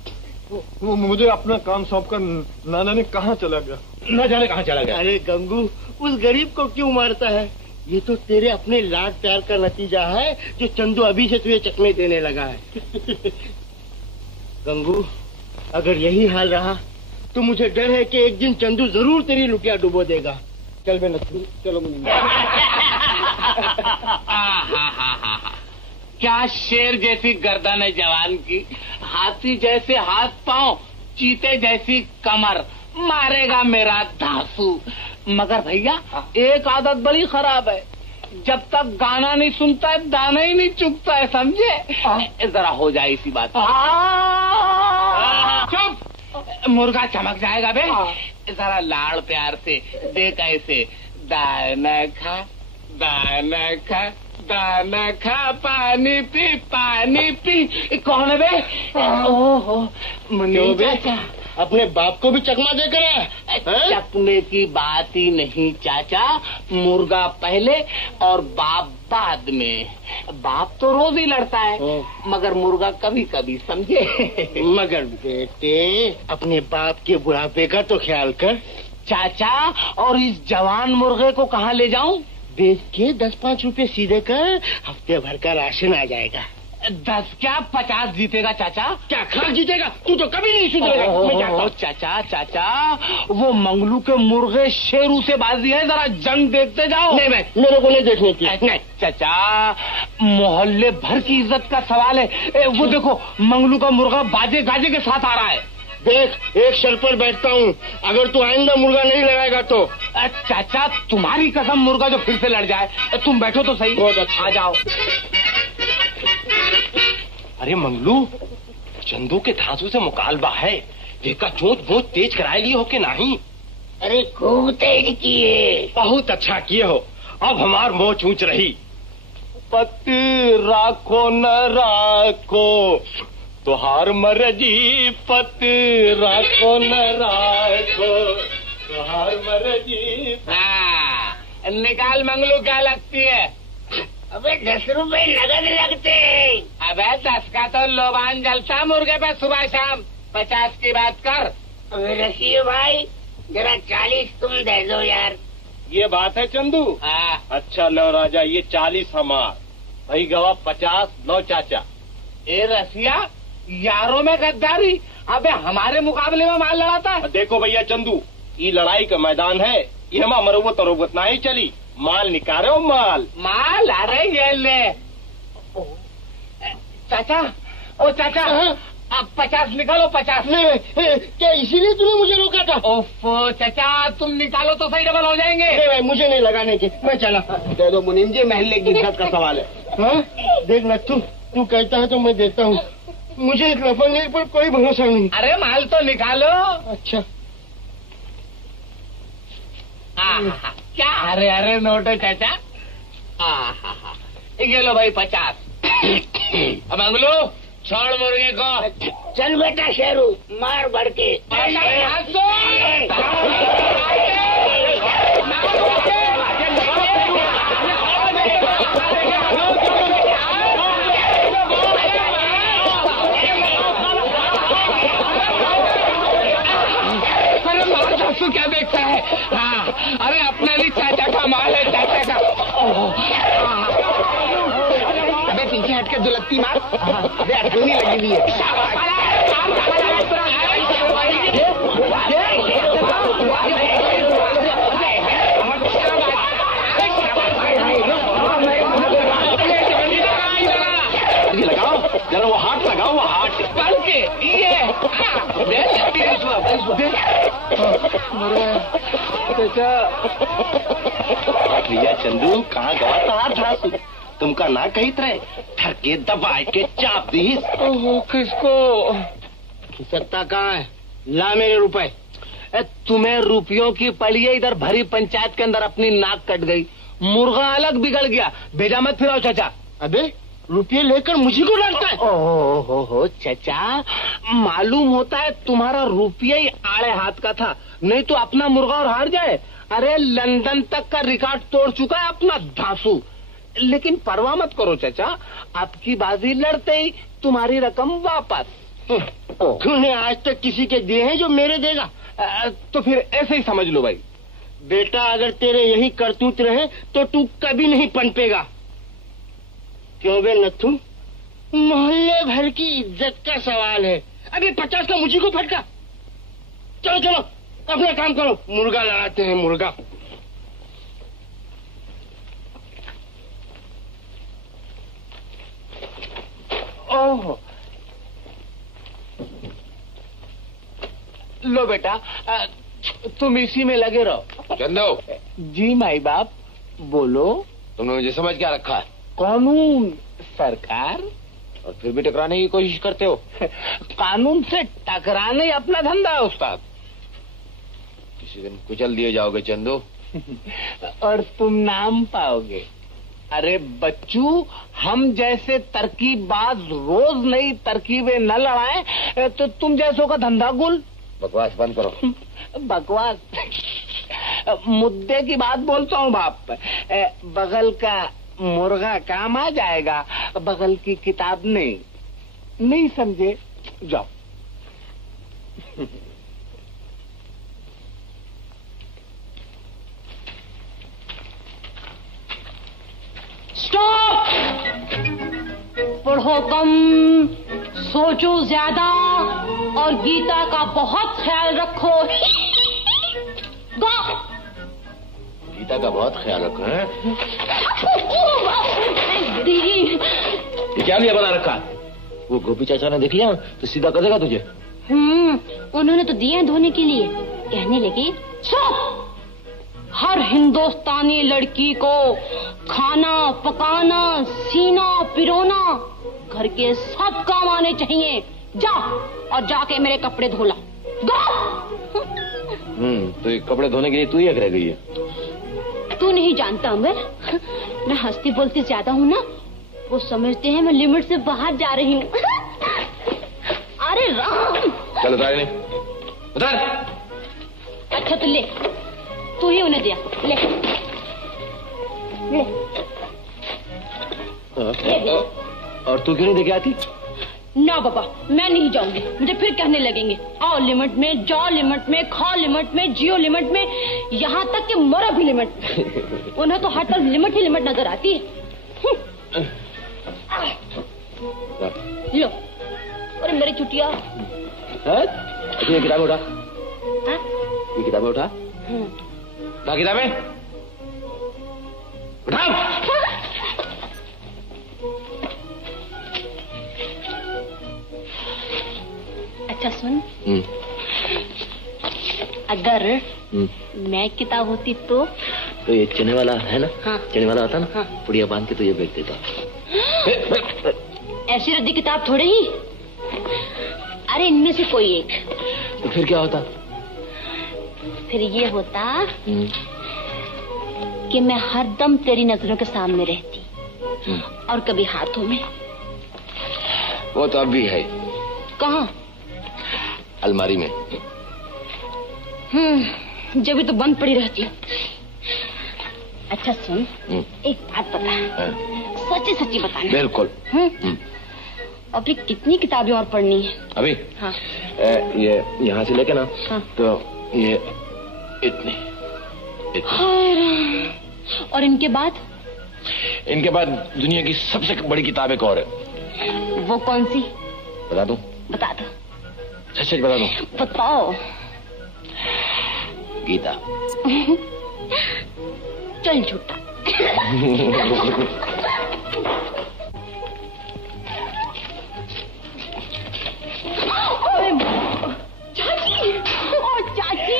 वो मुझे अपना काम सौंप कर नाना ने कहाँ चला गया? न जाने कहाँ चला गया। अरे गंगू, उस गरीब को क्यों मारता है? ये तो तेरे अपने लाड प्यार का नतीजा है, जो चंदू अभी से तुझे चकमे देने लगा है। गंगू, अगर यही हाल रहा तो मुझे डर है कि एक दिन चंदू जरूर तेरी लुटिया डुबो देगा। चल बे नथु, चलो मुनीम। क्या शेर जैसी गर्दन है जवान की, हाथी जैसे हाथ पांव, चीते जैसी कमर, मारेगा मेरा धांसू। मगर भैया एक आदत बड़ी खराब है, जब तक गाना नहीं सुनता है दाना ही नहीं चुगता है, समझे? जरा हो जाए इसी बात। चुप, मुर्गा चमक जाएगा बे। जरा लाड़ प्यार से देख ऐसे, दाना खा दाना खा दाना खा, पानी पी। कौन है बे? ओहो मुनीम चाचा। अपने बाप को भी चकमा देकर है? चकमे की बात ही नहीं चाचा, मुर्गा पहले और बाप बाद में। बाप तो रोज ही लड़ता है, मगर मुर्गा कभी कभी, समझे? मगर बेटे, अपने बाप के बुढ़ापे का तो ख्याल कर। चाचा, और इस जवान मुर्गे को कहाँ ले जाऊं? बेच के 10-5 रुपए सीधे कर, हफ्ते भर का राशन आ जाएगा। 10 क्या 50 जीतेगा चाचा? क्या खा जीतेगा? तू तो कभी नहीं सुधरेगा। मैं जाता हूं। चाचा, वो मंगलू के मुर्गे शेरू से बाजी है, जरा जंग देखते जाओ। नहीं, मेरे को नहीं देखने की। नहीं चाचा, मोहल्ले भर की इज्जत का सवाल है। वो देखो, मंगलू का मुर्गा बाजे गाजे के साथ आ रहा है। देख, एक शर्त पर बैठता हूँ, अगर तू आइंदा मुर्गा नहीं लगाएगा तो। चाचा, तुम्हारी कसम, मुर्गा जो फिर से लड़ जाए। तुम बैठो तो सही। बहुत अच्छा। आ जाओ। अरे मंगलू, चंदू के धांसू से मुकालबा है, देखा चोट बोझ तेज कराए लिए हो कि नहीं? अरे खूब तेज किए। बहुत अच्छा किए हो, अब हमार मोह चूच रही। पति राखो न राखो, तुहार मर्जी, पति राखो न राखो। मर्जी। हाँ, निकाल मंगलू, क्या लगती है? अबे 10 रुपए नगद लगते हैं। अबे 10 का तो लोबान जलता मुर्गे पे सुबह शाम, 50 की बात कर। अबे रसिए भाई, जरा 40 तुम दे दो यार। ये बात है चंदू। हाँ। अच्छा लो राजा, ये 40 हमार, भाई गवा 50 लो चाचा। ए रसिया, यारों में गद्दारी। अबे हमारे मुकाबले में माल लड़ाता है। देखो भैया चंदू, ये लड़ाई का मैदान है, ये हम मरुवत तरुवत ना ही चली, माल निकालो माल। माल? अरे ये ले चाचा, ओ चाचा, अब 50 निकालो, 50। क्या इसीलिए तूने मुझे रोका था? ओफो चाचा, तुम निकालो तो सही डबल हो जाएंगे। नहीं भाई, मुझे नहीं लगाने के, मैं चला। दे दो मुनीम जी, महल्ले की इज्जत का सवाल है। हाँ? देख नथु, तू कहता है तो मैं देता हूँ, मुझे इस लफंगे पर कोई भरोसा नहीं। अरे माल तो निकालो। अच्छा क्या अरे अरे नोट है चाचा। ये लो भाई 50। अब मंगलू, छोड़ मुर्गे को। चल बेटा शेरू, मार भर के। तू क्या देखता है? हाँ, अरे अपने लिए चाचा का माल है, चाचा का। अबे पीछे हट के दुलत्ती मार। अबे अठूनी लगी हुई है। लगाओ जरा, वो हाथ लगाओ, वो हाथ पल के ये भैया चंदू, कहाँ गवा था? तुमका ना कही तरह ठरके दबाए के चाप दी। किसको? सत्ता कहाँ है? ला मेरे रुपए। तुम्हें रुपयों की पड़ी है, इधर भरी पंचायत के अंदर अपनी नाक कट गई, मुर्गा अलग बिगड़ गया। भेजा मत फिराओ चाचा। अबे रुपये लेकर मुझे को डांटता है? हो चाचा, मालूम होता है तुम्हारा रुपया ही आड़े हाथ का था, नहीं तो अपना मुर्गा और हार जाए। अरे लंदन तक का रिकॉर्ड तोड़ चुका है अपना धांसू। लेकिन परवाह मत करो चाचा, आपकी बाजी लड़ते ही तुम्हारी रकम वापस। तूने आज तक किसी के दिए हैं जो मेरे देगा? तो फिर ऐसे ही समझ लो भाई। बेटा अगर तेरे यही करतूत रहे तो तू कभी नहीं पनपेगा। क्यों बे नथु? मोहल्ले भर की इज्जत का सवाल है। अभी 50 का मुझी को फटका। चलो चलो अपना काम करो, मुर्गा लड़ाते हैं, मुर्गा। ओह लो बेटा, तुम इसी में लगे रहो। चंदो जी माई बाप, बोलो। तुमने मुझे समझ क्या रखा है? कानून सरकार। और फिर भी टकराने की कोशिश करते हो? कानून से टकराने अपना धंधा है उस्ताद। किसी दिन कुचल दिए जाओगे चंदू। और तुम नाम पाओगे। अरे बच्चू, हम जैसे तरकीबबाज रोज नई तरकीबें न लड़ाएं तो तुम जैसों का धंधा गुल। बकवास बंद करो। बकवास? मुद्दे की बात बोलता हूँ बाप। बगल का मुर्गा काम आ जाएगा, बगल की किताब नहीं समझे? जाओ। स्टॉप! पढ़ो कम, सोचो ज्यादा और गीता का बहुत ख्याल रखो। गो! गीता का बहुत ख्याल रखो है? ये क्या लिया बना रखा? वो गोपी चाचा ने देख लिया तो सीधा कर देगा तुझे। उन्होंने तो दिए धोने के लिए। कहने लगे हर हिंदुस्तानी लड़की को खाना पकाना, सीना पिरोना, घर के सब काम आने चाहिए। जा और जाके मेरे कपड़े धोला। तो ये कपड़े धोने के लिए तू ही रह गई है। तू नहीं जानता अमर, मैं हंसती बोलती ज्यादा हूँ ना, वो समझते हैं मैं लिमिट से बाहर जा रही हूँ। अरे राम! चल उतार नहीं उतार। अच्छा तो ले, तू ही उन्हें दिया। ले ले। और तू क्यों नहीं देके आती? ना बाबा, मैं नहीं जाऊंगी। मुझे फिर कहने लगेंगे आओ लिमिट में, जाओ लिमिट में, खाओ लिमिट में, जियो लिमिट में, यहाँ तक कि मरो भी लिमिट में। उन्हें तो हर तरफ लिमिट ही लिमिट नजर आती है। लो, अरे मेरी चुटिया। ये किताब उठा। ये किताबें उठा। उठा किताबें, उठा। अच्छा सुन, अगर मैं किताब होती तो ये चने वाला है ना? हाँ। चने वाला होता ना? हाँ। पुड़िया बांध के तो ये बेच देता। ऐसी रद्दी किताब थोड़े ही। अरे इनमें से कोई एक। तो फिर क्या होता? फिर ये होता कि मैं हरदम तेरी नजरों के सामने रहती और कभी हाथों में। वो तो अब भी है। कहाँ? अलमारी में। जब भी तो बंद पड़ी रहती है। अच्छा सुन, एक बात बता, सच्ची सच्ची बताना। बिल्कुल। अभी कितनी किताबें और पढ़नी है? अभी? हाँ। ये यहाँ से लेके ना, हाँ। तो ये इतनी। और इनके बाद? इनके बाद दुनिया की सबसे बड़ी किताब एक और है। वो कौन सी? बता दूं? बता दो। सच बता दूं? बताओ। गीता। चल झूठा। चाची, ओ चाची,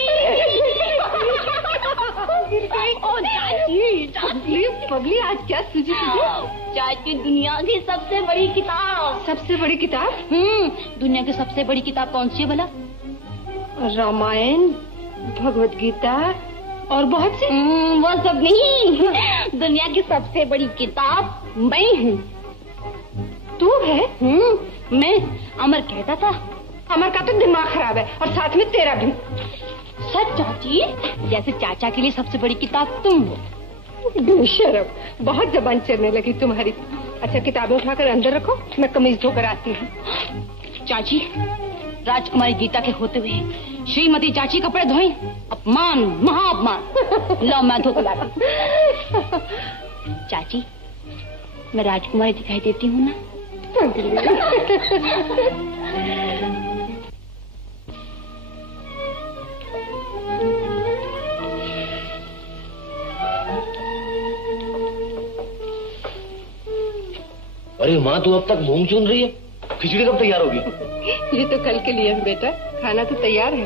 ओ चाची, चाची, पगली आज क्या सूझी तुझे? चाची, दुनिया की सबसे बड़ी किताब। सबसे बड़ी किताब? दुनिया की सबसे बड़ी किताब कौन सी है भला? रामायण, भगवत गीता और बहुत सी। वो सब नहीं, दुनिया की सबसे बड़ी किताब मैं हूँ। तू है? मैं। अमर कहता था। अमर का तो दिमाग खराब है और साथ में तेरा भी। सच चाची, जैसे चाचा के लिए सबसे बड़ी किताब तुम हो। बेशरम, बहुत जबान चलने लगी तुम्हारी। अच्छा किताबें उठाकर अंदर रखो, मैं कमीज धोकर आती हूँ। चाची, राजकुमारी गीता के होते हुए श्रीमती चाची कपड़े धोई? अपमान, महाअपमान। लो मैं धोकर लाती। चाची, मैं राजकुमारी दिखाई देती हूँ ना? अरे माँ, तू अब तक मूंग चुन रही है? खिचड़ी कब तैयार होगी? ये तो कल के लिए है बेटा, खाना तो तैयार है।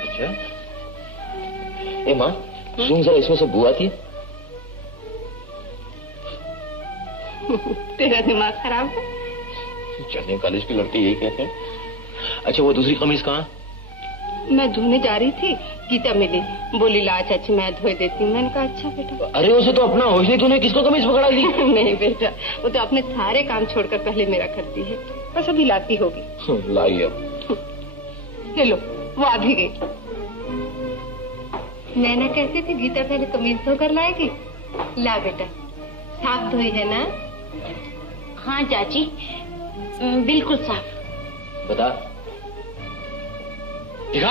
अच्छा। ए माँ, सुन जरा, इसमें से बू आती है? तेरा दिमाग खराब है। चन्ने कॉलेज की लड़की यही कहते हैं। अच्छा, वो दूसरी कमीज कहाँ? मैं धोने जा रही थी, गीता मिली, बोली ला चाची मैं धोए देती हूँ। मैंने कहा अच्छा बेटा। अरे उसे तो अपना होश नहीं, तूने किसको कमीज पकड़ा दी? नहीं बेटा, वो तो अपने सारे काम छोड़कर पहले मेरा करती है, बस अभी लाती होगी। लाई अब। ले लो, वो आ भी गई। नैना कहती थी गीता पहले कमीज धोकर लाएगी। ला बेटा, साफ धोई है ना? हाँ चाची, बिल्कुल साफ। बता। दिखा।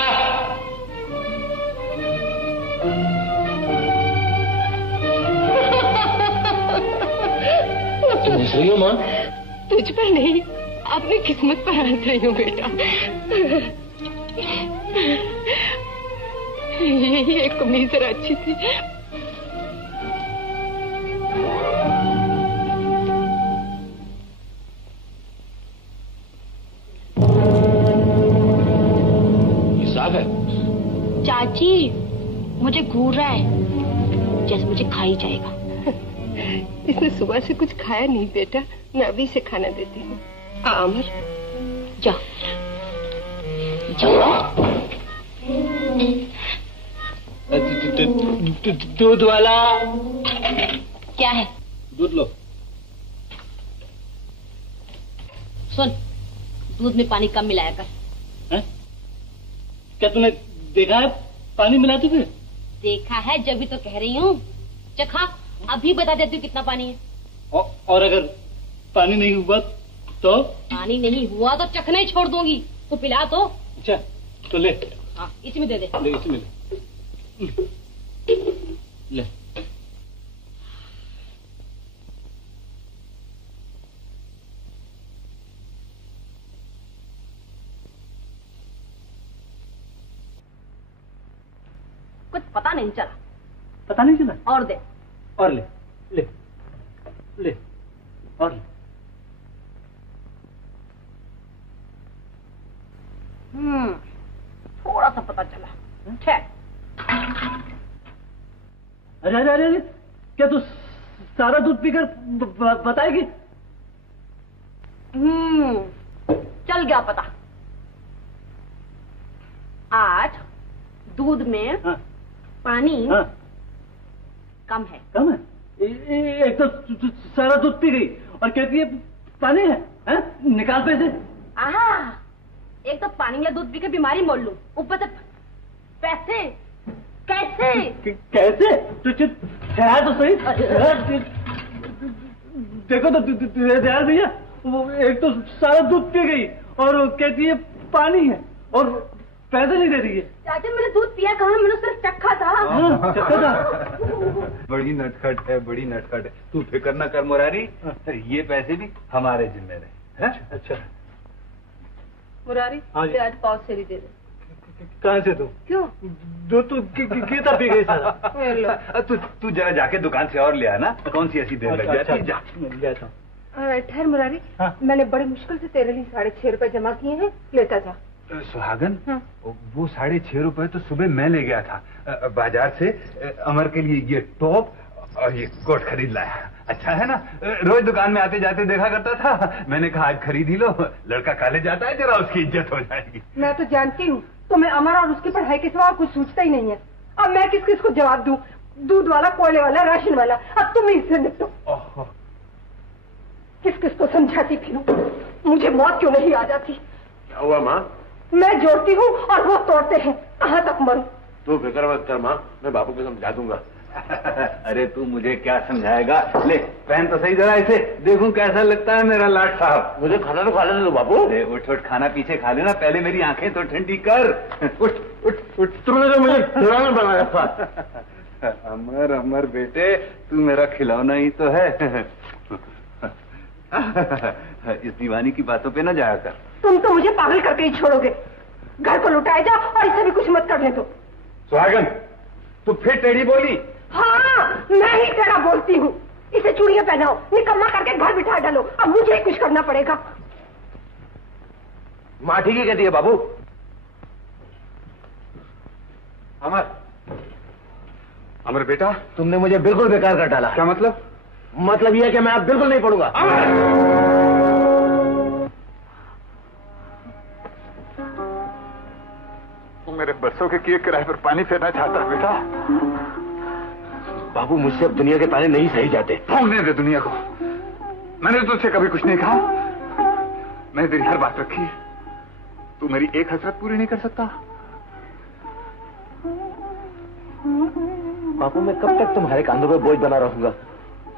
तुम हंस रही हो माँ? तुझ पर नहीं, अपनी किस्मत पर हंस रही हूँ बेटा। यही एक कमीज जरा अच्छी थी। ये साफ है? चाची, मुझे घूर रहा है जैसे मुझे खा ही जाएगा। इसने सुबह से कुछ खाया नहीं बेटा, मैं अभी से खाना देती हूँ। अमर, जा जा। दूध वाला। क्या है? दूध लो। सुन, दूध में पानी कम मिलाया कर। है? क्या तूने देखा है पानी मिलाते हुए? देखा है जब भी तो कह रही हूँ। चखा, अभी बता देती हूँ कितना पानी है। और अगर पानी नहीं हुआ तो? पानी नहीं हुआ तो चखना ही छोड़ दूंगी। तो पिला तो। अच्छा तो ले। हाँ इसमें दे दे। ले इसमें ले। कुछ पता नहीं चला। पता नहीं चला? और दे। और ले ले ले और ले। थोड़ा सा पता चला। ठहर। अरे अरे अरे क्या तू सारा दूध पीकर बताएगी? चल गया पता। आज दूध में पानी कम है। कम है? एक तो सारा दूध पी गई और कहती है पानी है, हैं? निकाल पैसे। एक तो पानी या दूध पी के बीमारी मोड़ लूं, ऊपर से पैसे। कैसे? कैसे? तो ठहर तो सही। देखो तो दयाल भैया, वो एक तो सारा दूध पी गई और कहती है पानी है और पैसे नहीं दे रही है। चाचा मैंने दूध पिया कहाँ, मैंने सिर्फ चखा था। चखा था। बड़ी नटखट है, बड़ी नटखट है। तू फिक्र न कर मुरारी, ये पैसे भी हमारे जिम्मे रहे। अच्छा मुरारी, आज पाव सेरी दे दे। कहाँ से? तू क्यों? दूध तो गीता पी गई सारा। तू जरा जाके दुकान से और ले आना। कौन सी ऐसी देर लग जाती? जा ले आता हूँ। ठहर मुरारी, मैंने बड़ी मुश्किल से तेरे लिए 6.5 रुपए जमा किए हैं, लेता जा। सुहागन, वो 6.5 रुपए तो सुबह मैं ले गया था बाजार से। अमर के लिए ये टॉप और ये कोट खरीद लाया। अच्छा है ना? रोज दुकान में आते जाते देखा करता था। मैंने कहा आज खरीद ही लो, लड़का कॉलेज जाता है, जरा उसकी इज्जत हो जाएगी। मैं तो जानती हूँ तुम्हें अमर और उसकी पढ़ाई के सिवा कुछ सोचता ही नहीं है। अब मैं किस किस को जवाब दूँ? दूध वाला, कोयले वाला, राशन वाला। अब तुम इससे निपटो। किस किस को समझाती फिरूं? मुझे मौत क्यों नहीं आ जाती? क्या हुआ माँ? मैं जोड़ती हूँ और वो तोड़ते हैं। कहाँ तक मरूं? तू फिक्र मत कर माँ, मैं बापू को समझा दूंगा। अरे तू मुझे क्या समझाएगा? ले पहन तो सही जरा इसे, देखूं कैसा लगता है मेरा लाट साहब। मुझे खाना तो खा लेने दो बापू। अरे उठ उठ, खाना पीछे खा लेना, पहले मेरी आंखें तो ठंडी कर। उठ उठ उठ। तुमने तो मुझे खिलौना बनाया था। अमर अमर बेटे, तू मेरा खिलौना ही तो है। इस दीवानी की बातों पे न जाया कर। तुम तो मुझे पागल करके ही छोड़ोगे। घर को लुटाए जा और इसे भी कुछ मत करने दो। सुहागन, तू फिर टेढ़ी बोली? हाँ, मैं ही टेढ़ा बोलती हूँ। इसे चूड़ियां पहनाओ, निकम्मा करके घर बिठा डालो। अब मुझे ही कुछ करना पड़ेगा। माँ ठीक ही कहती है बाबू। अमर, अमर बेटा, तुमने मुझे बिल्कुल बेकार कर डाला। क्या मतलब? मतलब यह है कि मैं अब बिल्कुल नहीं पढ़ूंगा। मेरे बरसों के किए किराए पर पानी फेरना चाहता है बेटा। बाबू, मुझसे अब दुनिया के ताने नहीं सही जाते। भोगने दे दुनिया को। मैंने तुझसे कभी कुछ नहीं कहा। मैंने तेरी हर बात रखी है। तू मेरी एक हसरत पूरी नहीं कर सकता। बापू, मैं कब तक तुम्हारे कांधों पे बोझ बना रहूंगा?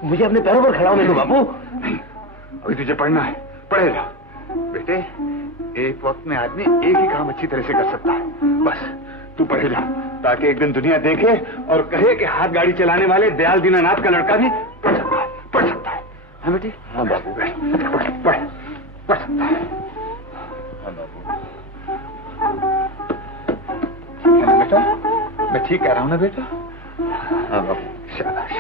मुझे अपने पैरों पर खड़ा होने दो बापू। नहीं, अभी तुझे पढ़ना है, पढ़ेगा। बेटे, एक वक्त में आदमी एक ही काम अच्छी तरह से कर सकता है। बस तू पढ़े जा, ताकि एक दिन दुनिया देखे और कहे कि हाथ गाड़ी चलाने वाले दयाल दीनानाथ का लड़का भी पढ़ सकता है, पढ़ सकता है। हाँ बेटी? हाँ बाबू, पढ़ सकता है। हाँ बाबू। बेटा, मैं ठीक कह रहा हूँ ना बेटा? हाँ बाबू, शाबाश।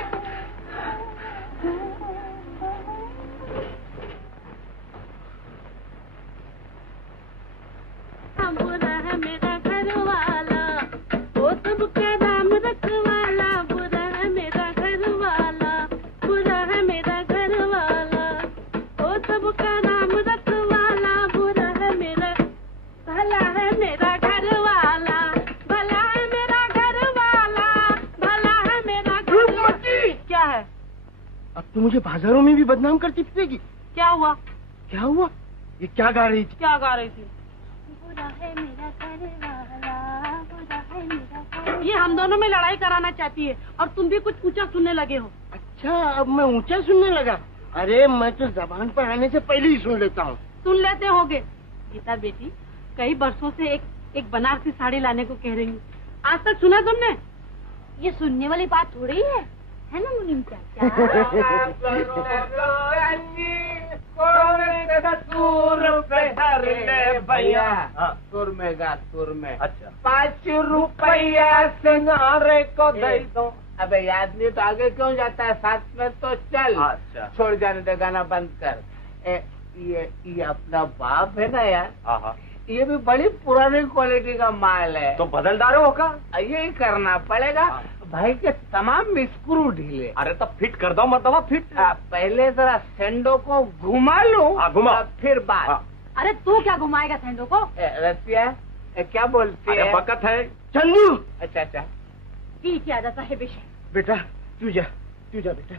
बुरा है मेरा घर वाला, वो सबका नाम रखवाला। बुरा है मेरा घर वाला, बुरा है मेरा घर वाला, वो सबका नाम रखवाला। बुरा है मेरा, भला है मेरा घर वाला, भला है मेरा घर वाला, भला है मेरा घर वाला। क्या है? अब तो मुझे बाजारों में भी बदनाम करती फिरेगी। क्या हुआ? क्या हुआ? ये क्या गा रही थी? क्या गा रही थी? बुरा है मेरा घर वाला, बुरा है मेरा घर ये हम दोनों में लड़ाई कराना चाहती है और तुम भी कुछ ऊंचा सुनने लगे हो। अच्छा, अब मैं ऊंचा सुनने लगा। अरे मैं तो जबान पर आने से पहले ही सुन लेता हूँ। सुन लेते होगे। गीता बेटी, कई बरसों से एक बनारसी साड़ी लाने को कह रही हूँ, आज तक सुना तुमने? ये सुनने वाली बात थोड़ी है ना मुनीम चाचा? भैया सुर में गा, सुर में। अच्छा, 5 रुपया सिंगारे को दे दो। अबे याद नहीं तो आगे क्यों जाता है, साथ में तो चल। अच्छा, छोड़ जाने दे, गाना बंद कर। ये अपना बाप है ना यार, ये भी बड़ी पुरानी क्वालिटी का माल है। तो बदलदारों होगा, यही करना पड़ेगा। भाई के तमाम स्क्रू ढीले। अरे तो फिट कर दो, मतलब फिट। पहले जरा सेंडो को घुमा लो, घुमा फिर बात। अरे तू क्या घुमाएगा सेंडो को? रसिया क्या बोलती है? बकत है चंदू। अच्छा अच्छा, पीछे आ जाता है बेशक। बेटा तू जा बेटा।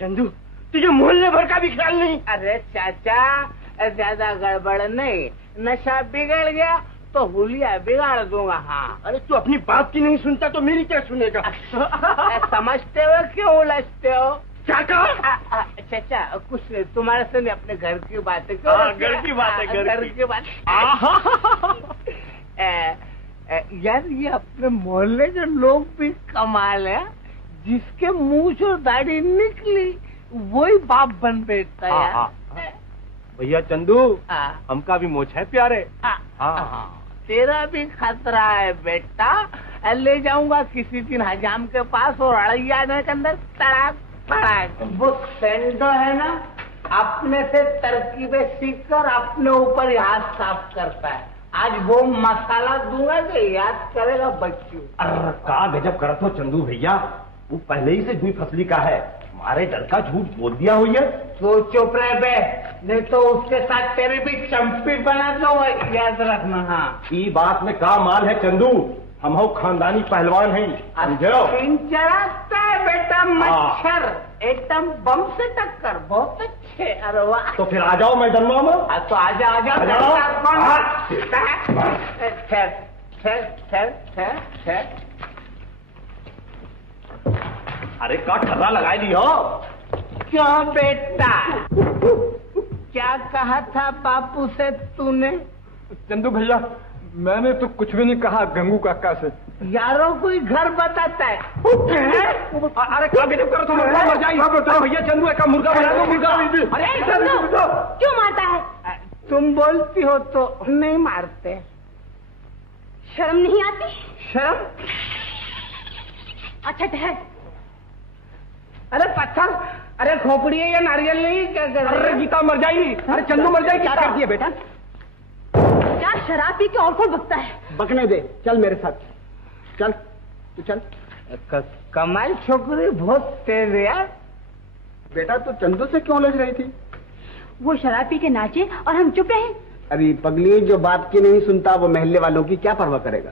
चंदू, तुझे मोहल्ले भर का भी ख्याल नहीं? अरे चाचा, ज्यादा गड़बड़ नहीं, नशा बिगड़ गया तो हुलिया बिगाड़ दूंगा। हाँ, अरे तू अपनी बात की नहीं सुनता तो मेरी क्या सुनेगा? समझते हो क्यों उलझते हो? क्या कहा? चाचा कुछ नहीं, तुम्हारे से नहीं, अपने घर की बातें। घर की बात है, घर की बात। यार ये अपने मोहल्ले के लोग भी कमाल है, जिसके मूंछ और दाढ़ी निकली वही बाप बन बैठता है यार। भैया चंदू, हमका भी मोछ है प्यारे। तेरा भी खतरा है बेटा। ले जाऊंगा किसी दिन हजाम के पास और अड़ैया के अंदर तड़ाक तड़ाक। वो सेंडो है ना, अपने से तरकीबें सीख कर अपने ऊपर ही हाथ साफ करता है। आज वो मसाला दूंगा तो याद करेगा बच्चू। अरे का गजब करत हो चंदू भैया, वो पहले ही से जुई फसली का है, हमारे डर का झूठ बोल दिया हो। तो चुप रहे बे, नहीं तो उसके साथ तेरी भी चंपी बना दो, याद रखना। हाँ, ये बात में का माल है चंदू, हम हो खानदानी पहलवान हैं। चढ़ाता है बेटा मच्छर, एकदम बम से टक्कर, बहुत अच्छे। अरे वाह, तो फिर आ जाओ मैदानों में। तो आजा आजा। अरे का ठर्रा लगाई ली हो? क्यों बेटा, क्या कहा था बापू से तूने? चंदू भैया, मैंने तो कुछ भी नहीं कहा गंगू काका से। यारों कोई घर बताता है। अरे क्या गजब करो तुम, मर जाइए भैया। चंदू का मुर्गा बना दो, मुर्गा। अरे चंदू क्यों मारता है? तुम बोलती हो तो नहीं मारते। शर्म नहीं आती? शर्म? अच्छा ठहर। अरे पत्थर, अरे खोपड़ी है या नारियल नहीं? क्या कर रही है? अरे गीता मर जाएगी। अरे चंदू मर जाएगी। क्या करती है बेटा? क्या शराब पी के और कौन बकता है? बकने दे, चल मेरे साथ, चल तू चल। कमाल छोकरी, बहुत तेज है यार। बेटा तू चंदू से क्यों लग रही थी? वो शराब पी के नाचे और हम चुप रहे। अरे पगली, जो बात की नहीं सुनता वो महल्ले वालों की क्या परवाह करेगा?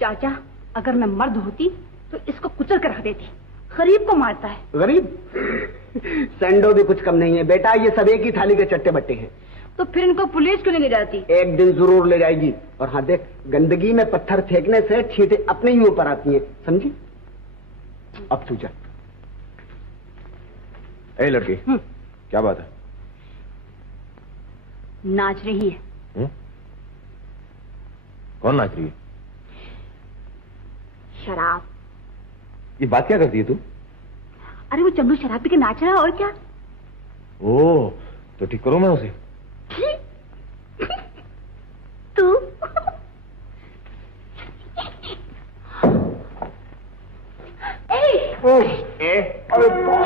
चाचा, अगर मैं मर्द होती तो इसको कुचल कर रख देती। गरीब को मारता है। गरीब? सेंडो भी कुछ कम नहीं है बेटा, ये सब एक ही थाली के चट्टे बट्टे हैं। तो फिर इनको पुलिस क्यों नहीं ले जाती? एक दिन जरूर ले जाएगी। और हाँ देख, गंदगी में पत्थर फेंकने से छींटे अपने ही ऊपर आती हैं, समझी? अब तू जा। ए लड़की, क्या बात है? नाच रही है। कौन नाच रही है? शराब। ये बात क्या करती है तू? अरे वो चंदू शराब पी के नाच रहा है और क्या। ओ, तो ठीक करो मैं उसे। तू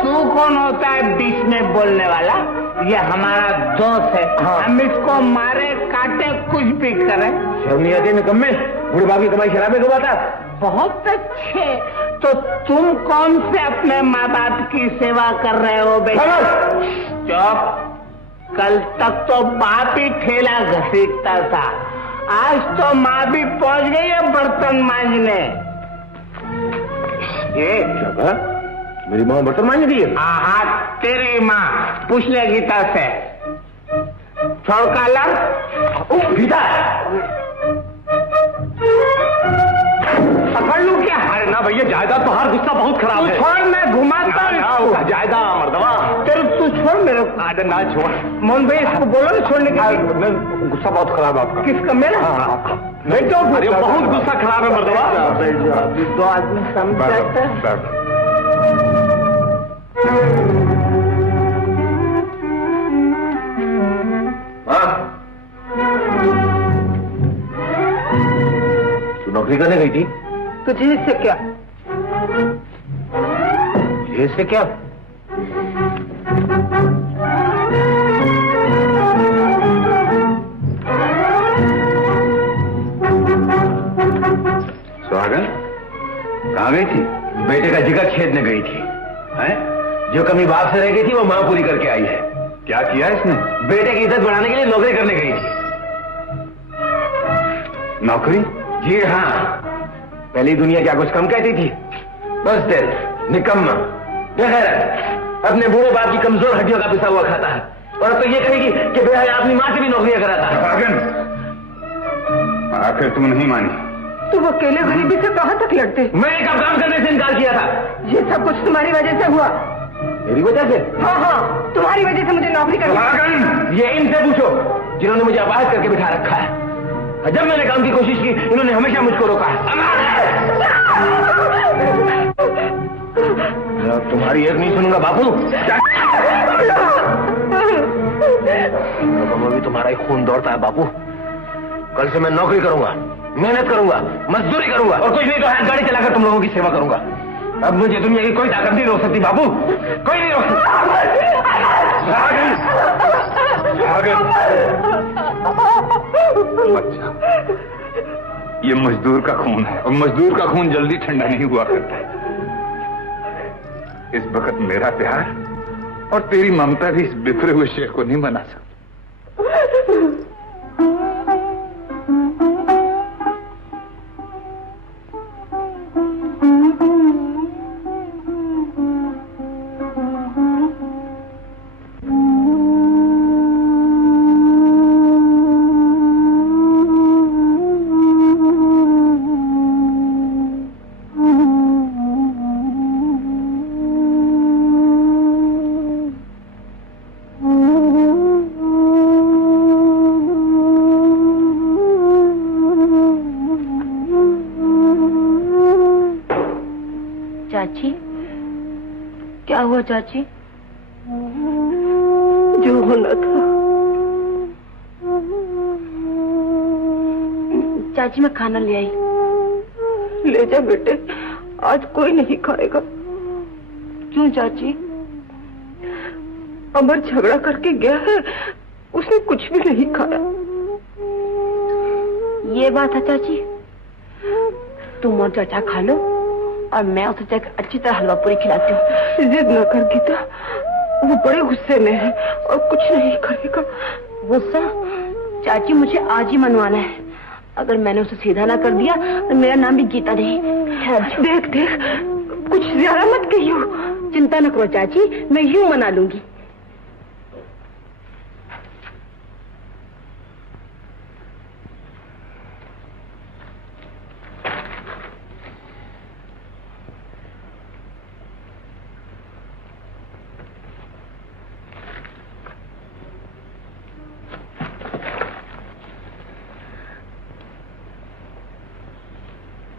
तू कौन होता है बीच में बोलने वाला? ये हमारा दोस्त है। हाँ। हम इसको मारे काटे कुछ भी करें। शर्म नहीं आती निकम्मे? बूढ़े बाप की कमाई शराबे घुमाता। बहुत अच्छे। तो तुम कौन से अपने माँ बाप की सेवा कर रहे हो बेटा? चुप। कल तक तो बाप ही ठेला घसीटता था, आज तो माँ भी पहुंच गई है बर्तन मांजने। ये जगह मेरी माँ बर्तन मांज रही है? हाँ, तेरी माँ। पूछ ले गीता से। छोड़ कॉलर। गीता, भैया जायदाद तो हर गुस्सा बहुत खराब है। छोड़, मैं घुमाता हूँ जायदाद मर्दवा। तेरे तू छोड़ मेरे को। अरे ना छोड़ मोहन भाई इसको बोलो ना छोड़ने के लिए। गुस्सा बहुत खराब है आपका। किसका? मेरा? आपका। अरे बहुत गुस्सा खराब है मर्दवा। दो आदमी समझाता है। तू नौकरी करने गई थी? तुझे इससे क्या? इससे क्या? सुहागन कहाँ गई थी? बेटे का जिगर छेदने गई थी। हैं? जो कमी बाप से रह गई थी वो मां पूरी करके आई है। क्या किया इसने? बेटे की इज्जत बढ़ाने के लिए नौकरी करने गई थी। नौकरी? जी हाँ। पहली दुनिया क्या कुछ कम कहती थी? बस दिल निकम्मा बेगैरत अपने बूढ़े बाप की कमजोर हड्डियों का पिसा हुआ खाता है। और अब तो ये कहेगी कि बेहया अपनी मां से भी नौकरियां कराता है। सुहागन आखिर तुम नहीं मानी। तुम अकेले गरीबी से कहाँ तक लड़ते? मैंने कब काम करने से इनकार किया था? ये सब कुछ तुम्हारी वजह से हुआ। मेरी वजह से? हाँ हाँ, तुम्हारी वजह से मुझे नौकरी करनी। ये इनसे पूछो जिन्होंने मुझे अपाहिज करके बिठा रखा है। जब मैंने काम की कोशिश की इन्होंने हमेशा मुझको रोका है। तुम्हारी एक नहीं सुनूंगा बापू। अभी तुम्हारा ही खून दौड़ता है बापू। कल से मैं नौकरी करूंगा, मेहनत करूंगा, मजदूरी करूंगा और कुछ नहीं तो हाथ गाड़ी चलाकर तुम लोगों की सेवा करूंगा। अब मुझे दुनिया की कोई ताकत नहीं रोक सकती बाबू, कोई नहीं रोक सकती। ये मजदूर का खून है और मजदूर का खून जल्दी ठंडा नहीं हुआ करता है। इस वक्त मेरा प्यार और तेरी ममता भी इस बिखरे हुए शेर को नहीं बना सकती। क्या हुआ चाची? जो होना था। चाची मैं खाना ले आई। ले जा बेटे, आज कोई नहीं खाएगा। क्यों चाची? अमर झगड़ा करके गया है, उसने कुछ भी नहीं खाया। ये बात है चाची, तुम और चाचा खा लो और मैं उसे जाकर अच्छी तरह हलवा पूरी खिलाती हूँ। जिद न कर गीता, वो बड़े गुस्से में है और कुछ नहीं करेगा। गुस्सा? चाची मुझे आज ही मनवाना है। अगर मैंने उसे सीधा ना कर दिया तो मेरा नाम भी गीता नहीं। देख देख, कुछ ज्यादा मत कहियो। चिंता न करो चाची, मैं यूं मना लूंगी।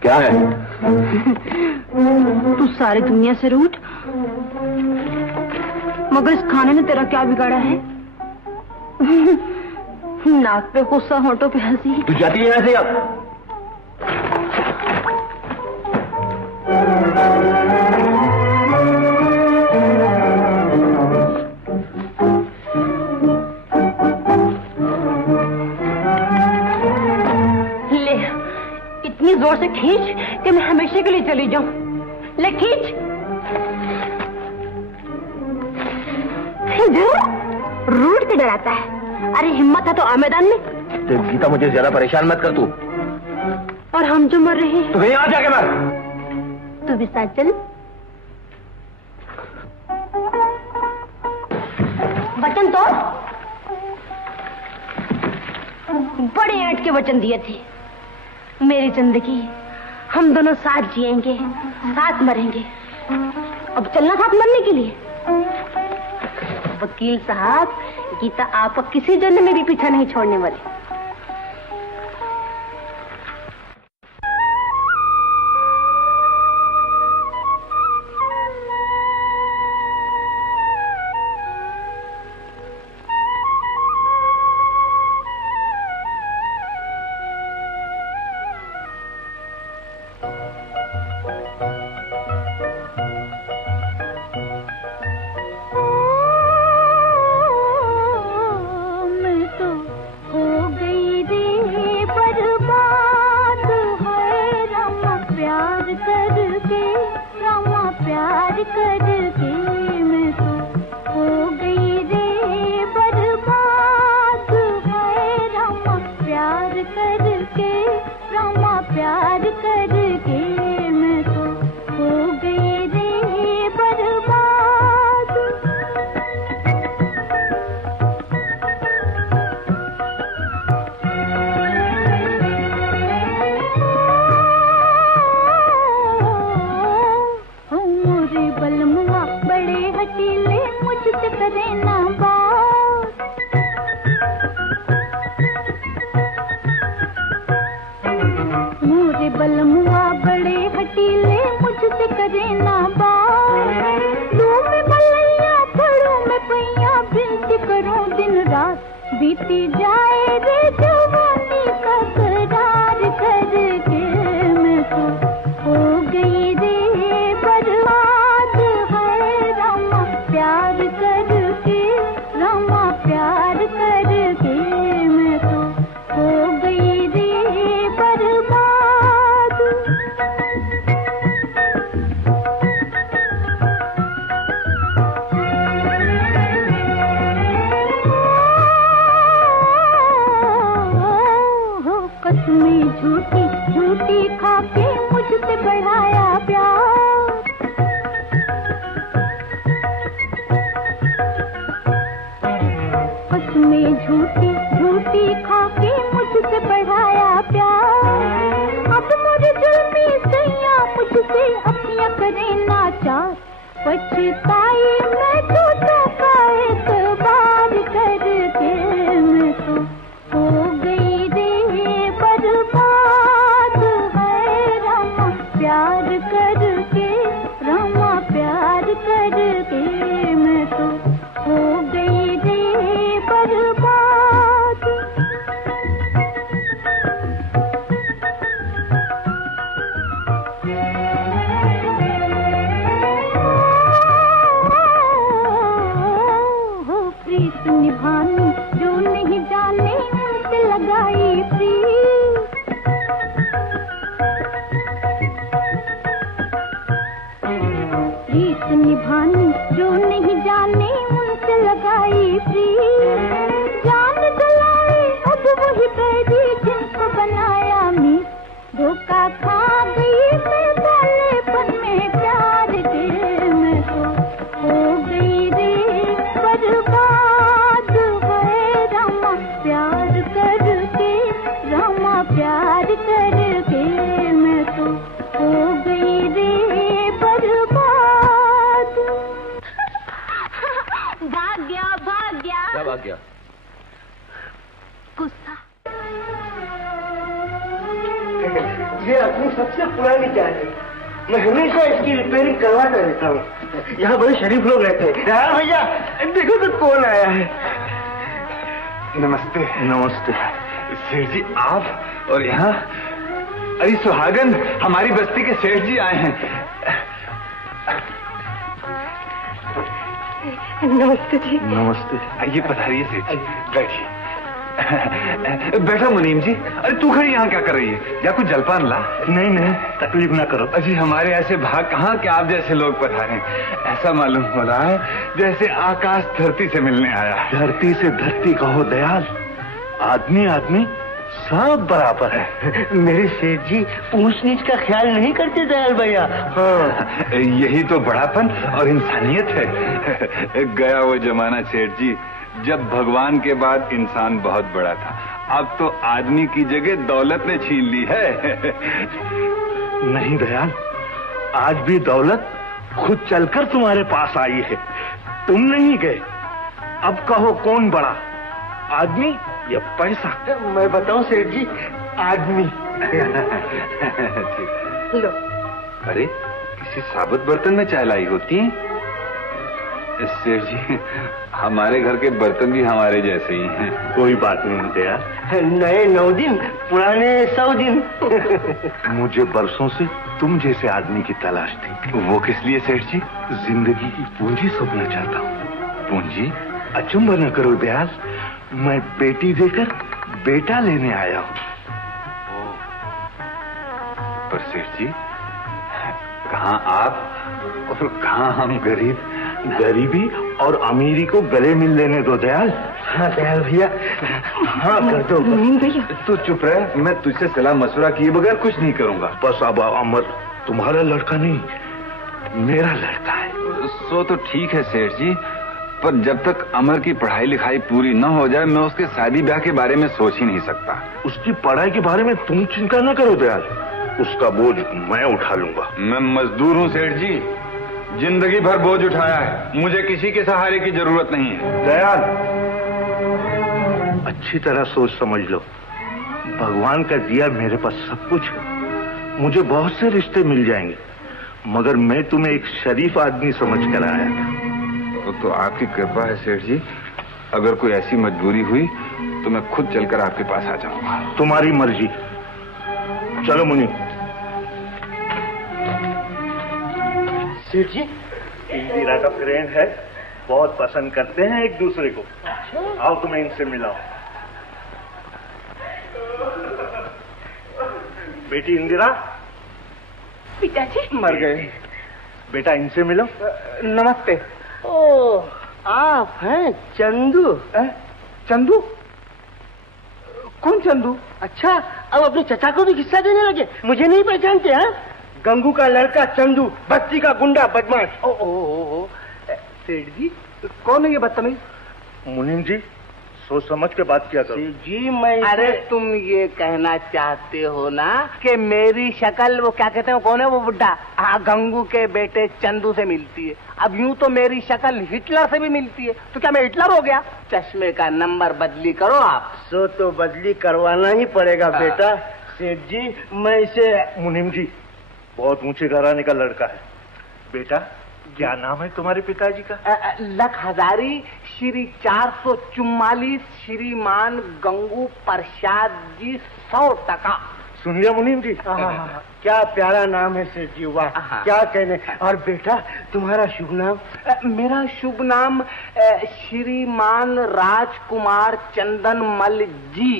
क्या है? तू सारी दुनिया से रूठ, मगर इस खाने ने तेरा क्या बिगाड़ा है? नाक पे गुस्सा, होंठों पे हंसी। तू जाती है यहाँ से अब? जोर से खींच कि मैं हमेशा के लिए चली जाऊं। ले खींच। रूट के डराता है। अरे हिम्मत है तो आ मैदान में। तो गीता मुझे ज्यादा परेशान मत कर तू। और हम जो मर रहे हैं तो कहीं आ जाके मर। तू भी साथ चल। वचन तो बड़े ऐट के वचन दिए थे। मेरी जिंदगी हम दोनों साथ जिएंगे, साथ मरेंगे। अब चलना साथ मरने के लिए। वकील साहब, गीता आपका किसी जन्म में भी पीछा नहीं छोड़ने वाली। ये अपनी सबसे पुरानी कार है। मैं हमेशा इसकी रिपेयरिंग करवाता रहता हूँ। यहाँ बड़े शरीफ लोग रहते हैं। यार भैया देखो तो कौन आया है। नमस्ते। नमस्ते सेठ जी, आप और यहाँ? अरे सुहागन, हमारी बस्ती के सेठ जी आए हैं। नमस्ते जी। नमस्ते। आइए पधारिए सेठ जी, बैठिए। बैठो मुनीम जी। अरे तू खड़ी यहाँ क्या कर रही है? या कुछ जलपान ला। नहीं नहीं, तकलीफ ना करो। अजी हमारे ऐसे भाग कहाँ कि आप जैसे लोग पधारे। ऐसा मालूम हो रहा है जैसे आकाश धरती से मिलने आया। धरती से धरती कहो दयाल, आदमी आदमी सब बराबर है। मेरे सेठ जी ऊंच नीच का ख्याल नहीं करते दयाल भैया। हाँ। यही तो बड़ापन और इंसानियत है। गया वो जमाना सेठ जी जब भगवान के बाद इंसान बहुत बड़ा था। अब तो आदमी की जगह दौलत ने छीन ली है। नहीं दयाल, आज भी दौलत खुद चलकर तुम्हारे पास आई है, तुम नहीं गए। अब कहो कौन बड़ा, आदमी या पैसा? मैं बताऊं सेठ जी, आदमी। लो। अरे किसी साबुत बर्तन में चाय लाई होती है? सेठ जी, हमारे घर के बर्तन भी हमारे जैसे ही हैं। कोई बात नहीं दया, नए 9 दिन, पुराने 100 दिन। मुझे बरसों से तुम जैसे आदमी की तलाश थी। वो किस लिए सेठ जी? जिंदगी की पूंजी सोचना चाहता हूँ। पूंजी? अचंभा न करो दयाल, मैं बेटी देकर बेटा लेने आया हूँ। पर सेठ जी, कहाँ आप और कहाँ हम गरीब? गरीबी और अमीरी को गले मिल लेने दो दयाल। हाँ दयाल भैया, हाँ कर दो। भैया तू चुप रह, मैं तुझसे सलाह मशवरा किए बगैर कुछ नहीं करूँगा। बस अब अमर तुम्हारा लड़का नहीं, मेरा लड़का है। सो तो ठीक है सेठ जी, पर जब तक अमर की पढ़ाई लिखाई पूरी न हो जाए, मैं उसके शादी ब्याह के बारे में सोच ही नहीं सकता। उसकी पढ़ाई के बारे में तुम चिंता न करो दयाल, उसका बोझ मैं उठा लूंगा। मैं मजदूर हूँ सेठ जी, जिंदगी भर बोझ उठाया है, मुझे किसी के सहारे की जरूरत नहीं है। दयाल, अच्छी तरह सोच समझ लो, भगवान का दिया मेरे पास सब कुछ है, मुझे बहुत से रिश्ते मिल जाएंगे, मगर मैं तुम्हें एक शरीफ आदमी समझ कर आया था। तो आपकी कृपा है सेठ जी, अगर कोई ऐसी मजबूरी हुई तो मैं खुद चलकर आपके पास आ जाऊंगा। तुम्हारी मर्जी, चलो मुनि। सेठ जी, इंदिरा का फ्रेंड है, बहुत पसंद करते हैं एक दूसरे को। आओ तुम्हें इनसे मिलाओ। बेटी इंदिरा। पिताजी मर गए। बेटा इनसे मिलो। नमस्ते। ओ, आप हैं चंदू? चंदू? कौन चंदू? अच्छा, अब अपने चचा को भी किस्सा देने लगे, मुझे नहीं पहचानते? हैं गंगू का लड़का चंदू, बस्ती का गुंडा बदमाश। ओ, सेठ जी कौन है ये बदतमीज? मुनीम जी, सोच समझ के बात किया करो। जी मैं, अरे तुम ये कहना चाहते हो ना कि मेरी शक्ल, वो क्या कहते हैं, कौन है वो बुड्ढा, गंगू के बेटे चंदू से मिलती है। अब यूं तो मेरी शक्ल हिटलर से भी मिलती है, तो क्या मैं हिटलर हो गया? चश्मे का नंबर बदली करो आप। सो तो बदली करवाना ही पड़ेगा बेटा। सेठ जी मैं इसे, मुनीम जी बहुत ऊंचे घराने का लड़का है। बेटा क्या नाम है तुम्हारे पिताजी का? लख हजारी श्री 444 श्रीमान गंगू प्रसाद जी 100 टका। सुन लिया मुनीम जी? क्या प्यारा नाम है सेठ जी, वाह क्या कहने। और बेटा तुम्हारा शुभ नाम? मेरा शुभ नाम श्रीमान राजकुमार चंदन मल जी,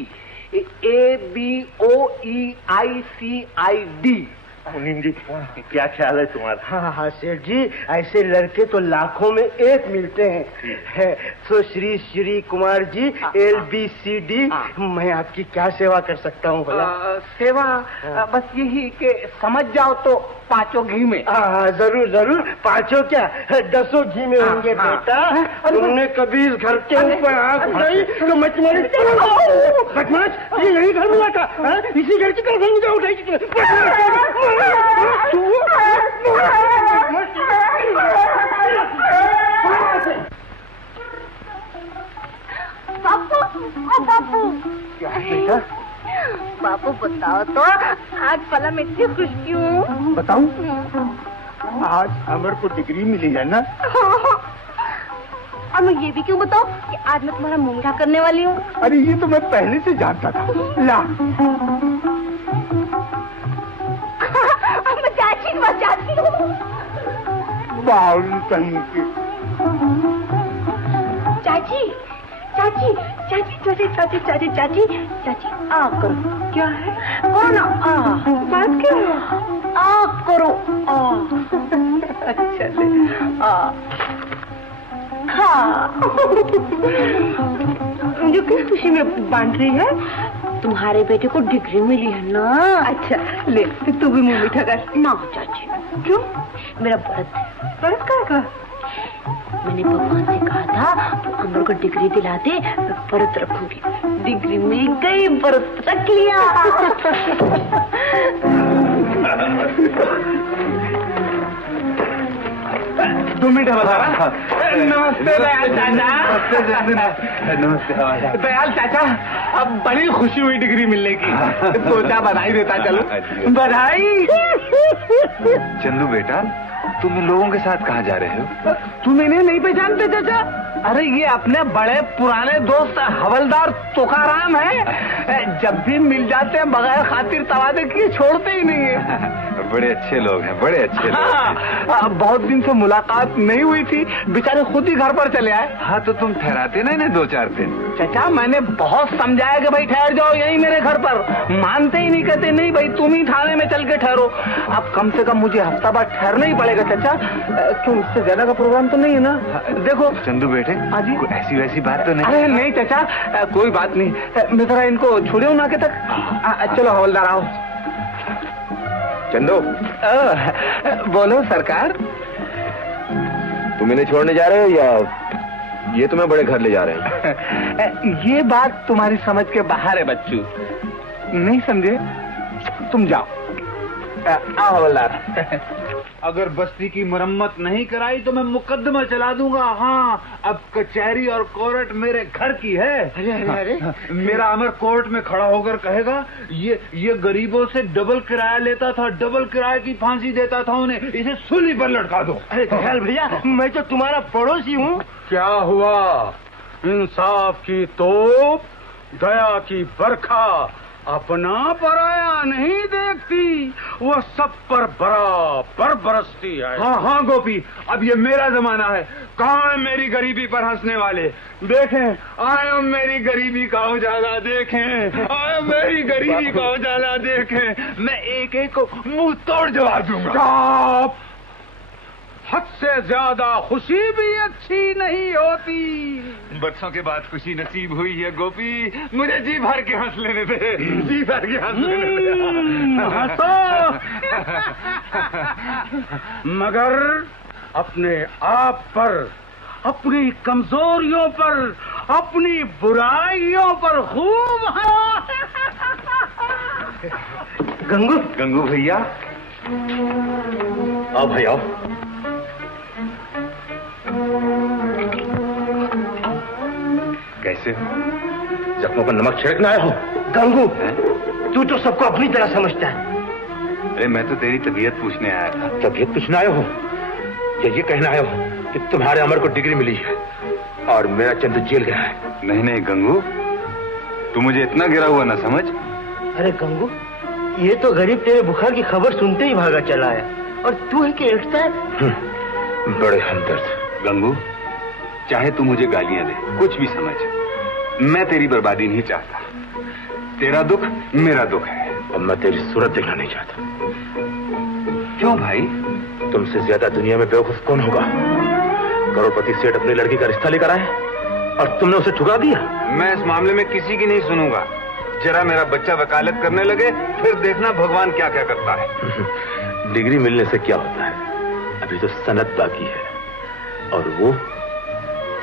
ABOEICID। मुनीम जी क्या ख्याल है तुम्हारा? हाँ सेठ जी, ऐसे लड़के तो लाखों में एक मिलते हैं। तो श्री श्री कुमार जी LBCD, मैं आपकी क्या सेवा कर सकता हूँ भला? सेवा बस यही कि समझ जाओ तो 5 घी में। जरूर जरूर, 5 क्या 10 घी में होंगे बेटा। तुमने कभी इस घर के ऊपर आंख उठाई तो मैं तुम्हारी बदमाश, ये यही घर मिला था, इसी घर की तरफ मुझे उठाई। बापू, क्या बेटा? बापू बताओ तो, आज भला मैं इतनी खुश क्यों? बताऊं? आज अमर को डिग्री मिली है ना? और मैं ये भी क्यों बताऊं कि आज मैं तुम्हारा मुंह मीठा करने वाली हूँ? अरे ये तो मैं पहले से जानता था। ला मैं चाची मर जाती हूँ। बावली कहीं की। चाची चाची चाची चाची चाची चाची चाची चाची आ करो। क्या है? कौन आ? बात क्या है? आ करो आ। अच्छा ले आ। हाँ मुझे किस खुशी में बांध रही है? तुम्हारे बेटे को डिग्री मिली है ना? अच्छा ले, तू भी मुंह मीठा कर। ना चाची। क्यों? मेरा व्रत है। व्रत का? मैंने भगवान से कहा था तो अमर को डिग्री दिलाते, मैं व्रत रखूंगी। डिग्री मिल गई, व्रत रख लिया। 2 मिनट बता रहा। नमस्ते दयाल चाचा। नमस्ते दयाल चाचा, अब बड़ी खुशी हुई डिग्री मिलने की। सोचा बधाई देता चलो। बधाई। चंदू बेटा, तुम इन लोगों के साथ कहाँ जा रहे हो? तुम इन्हें नहीं पहचानते चाचा? अरे ये अपने बड़े पुराने दोस्त हवलदार तुकाराम है। जब भी मिल जाते हैं बगैर खातिर तवादे किए छोड़ते ही नहीं है। बड़े अच्छे लोग हैं, बड़े अच्छे लोग हैं। बहुत दिन से मुलाकात नहीं हुई थी, बेचारे खुद ही घर पर चले आए। हाँ तो तुम ठहराते ना इन्हें 2-4 दिन। चाचा मैंने बहुत समझाया कि भाई ठहर जाओ यहीं मेरे घर पर, मानते ही नहीं, कहते नहीं भाई तुम ही थाने में चल के ठहरो। अब कम से कम मुझे हफ्ता बाद ठहरना ही पड़ेगा चाचा। क्यों, इससे ज्यादा का प्रोग्राम तो नहीं है ना? देखो चंदू बेटे, हाँ जी, कोई ऐसी वैसी बात तो नहीं? अरे नहीं चाचा, कोई बात नहीं। मैं जरा इनको छोड़े हूँ ना के तक। चलो हवलदार आओ। चंदू, बोलो सरकार। तुम इन्हें छोड़ने जा रहे हो या ये तुम्हें बड़े घर ले जा रहे हैं? ये बात तुम्हारी समझ के बाहर है बच्चू, नहीं समझे? तुम जाओ। आओ हवलदार। अगर बस्ती की मरम्मत नहीं कराई तो मैं मुकदमा चला दूंगा। हाँ, अब कचहरी और कोर्ट मेरे घर की है। अरे अरे अरे, मेरा अमर कोर्ट में खड़ा होकर कहेगा ये गरीबों से डबल किराया लेता था, डबल किराए की फांसी देता था उन्हें, इसे सूली पर लटका दो। अरे दयाल भैया, मैं तो तुम्हारा पड़ोसी हूँ। क्या हुआ? इंसाफ की तोप, दया की बरखा अपना पराया नहीं देखती, वो सब पर बराबर बरसती है। हाँ हाँ गोपी, अब ये मेरा जमाना है। कहाँ है मेरी गरीबी पर हंसने वाले? देखें, आए मेरी गरीबी का उजाला देखें, आए मेरी गरीबी का उजाला देखें। मैं एक एक को मुंह तोड़ जवाब दूंगा। हद से ज्यादा खुशी भी अच्छी नहीं होती। बरसों के बाद खुशी नसीब हुई है गोपी, मुझे जी भर के हंस लेने दे, जी भर के हंस लेने दे। हंसो, मगर अपने आप पर, अपनी कमजोरियों पर, अपनी बुराइयों पर खूब गंगू भैया, आओ भाई आओ। कैसे हो? जख्मों पर नमक छिड़कना आया हो? गंगू, तू तो सबको अपनी तरह समझता है। अरे मैं तो तेरी तबीयत पूछने आया था। तबीयत पूछने आया हो या ये कहना आया हो कि तुम्हारे अमर को डिग्री मिली है और मेरा चंदू जेल गया है? नहीं नहीं गंगू, तू मुझे इतना गिरा हुआ ना समझ। अरे गंगू, ये तो गरीब तेरे बुखार की खबर सुनते ही भागा चला आया, और तू है कि एकता है। बड़े हमदर्द। गंगू, चाहे तू मुझे गालियां दे, कुछ भी समझ, मैं तेरी बर्बादी नहीं चाहता। तेरा दुख मेरा दुख है और मैं तेरी सूरत देखना नहीं चाहता। क्यों भाई? तुमसे ज्यादा दुनिया में बेवकूफ कौन होगा? करोड़पति सेठ अपनी लड़की का रिश्ता लेकर आए और तुमने उसे ठुकरा दिया। मैं इस मामले में किसी की नहीं सुनूंगा। जरा मेरा बच्चा वकालत करने लगे, फिर देखना भगवान क्या क्या करता है। डिग्री मिलने से क्या होता है? अभी तो सनद बाकी है और वो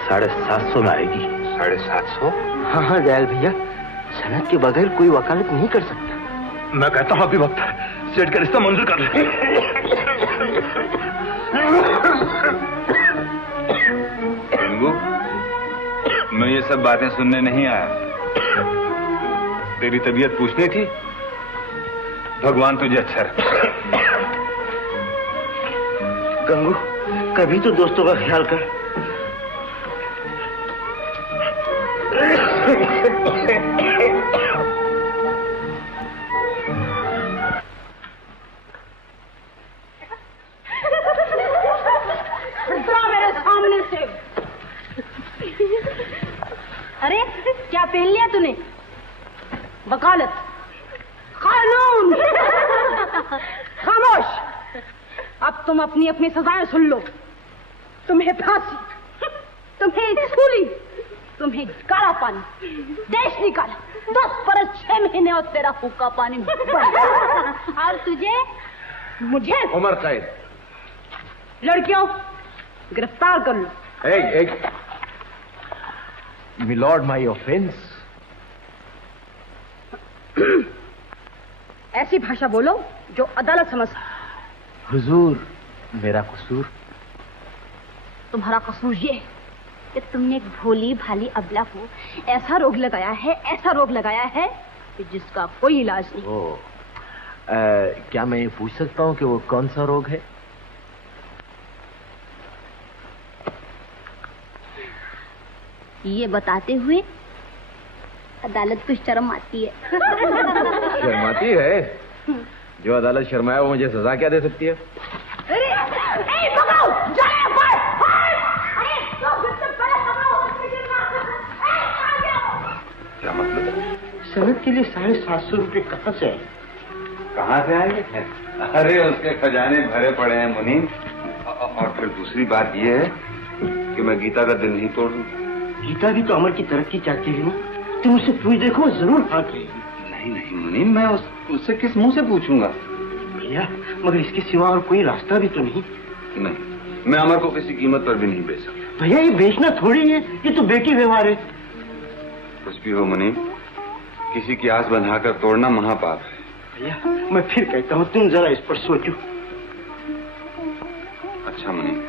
750 में आएगी। 750? हाँ हाँ दयाल भैया, सनद के बगैर कोई वकालत नहीं कर सकता। मैं कहता हूँ अभी वक्त है, सेठ का रिश्ता मंजूर कर ले। गंगू, मैं ये सब बातें सुनने नहीं आया। तेरी तबीयत पूछनी थी। भगवान तुझे अच्छा रखे। गंगू, कभी तो दोस्तों का ख्याल कर। मेरे सामने से। अरे क्या पहन लिया तूने? वकालत, कानून। खामोश। अब तुम अपनी अपनी सजाएं सुन लो। तुम्हें फांसी, तुम्हें सूली, तुम्हें काला पानी, देश निकाला, 10 बरस 6 महीने और तेरा हुक्का पानी। और तुझे, मुझे उम्र कैद। लड़कियों गिरफ्तार कर लो। मिलॉर्ड माई ऑफेंस। ऐसी भाषा बोलो जो अदालत समझ। हुजूर, मेरा कसूर? तुम्हारा कसूर ये कि तुमने एक भोली भाली अबला को ऐसा रोग लगाया है कि जिसका कोई इलाज नहीं। क्या मैं ये पूछ सकता हूँ कि वो कौन सा रोग है? ये बताते हुए अदालत को शर्म आती है। शर्माती है? जो अदालत शर्माया वो मुझे सजा क्या दे सकती है? क्या मतलब? सनद के लिए 750 रुपये कहाँ से आए? कहाँ से आएंगे? अरे उसके खजाने भरे पड़े हैं मुनीम। और फिर दूसरी बात ये है कि मैं गीता का दिल नहीं तोड़ दूं। गीता भी तो अमर की तरक्की चाहती है ना। तुम उसे पूछ देखो, जरूर भाग रहेगी। नहीं मुनीम, मैं उससे किस मुंह से पूछूंगा? भैया, मगर इसके सिवा और कोई रास्ता भी तो नहीं। नहीं, मैं अमर को किसी कीमत पर भी नहीं बेच सकता। भैया, ये बेचना थोड़ी है, ये तो बेटी व्यवहार है। कुछ भी हो मुनीम, किसी की आस बंधाकर तोड़ना महापाप है। भैया, मैं फिर कहता हूँ, तुम जरा इस पर सोचो। अच्छा मुनीम,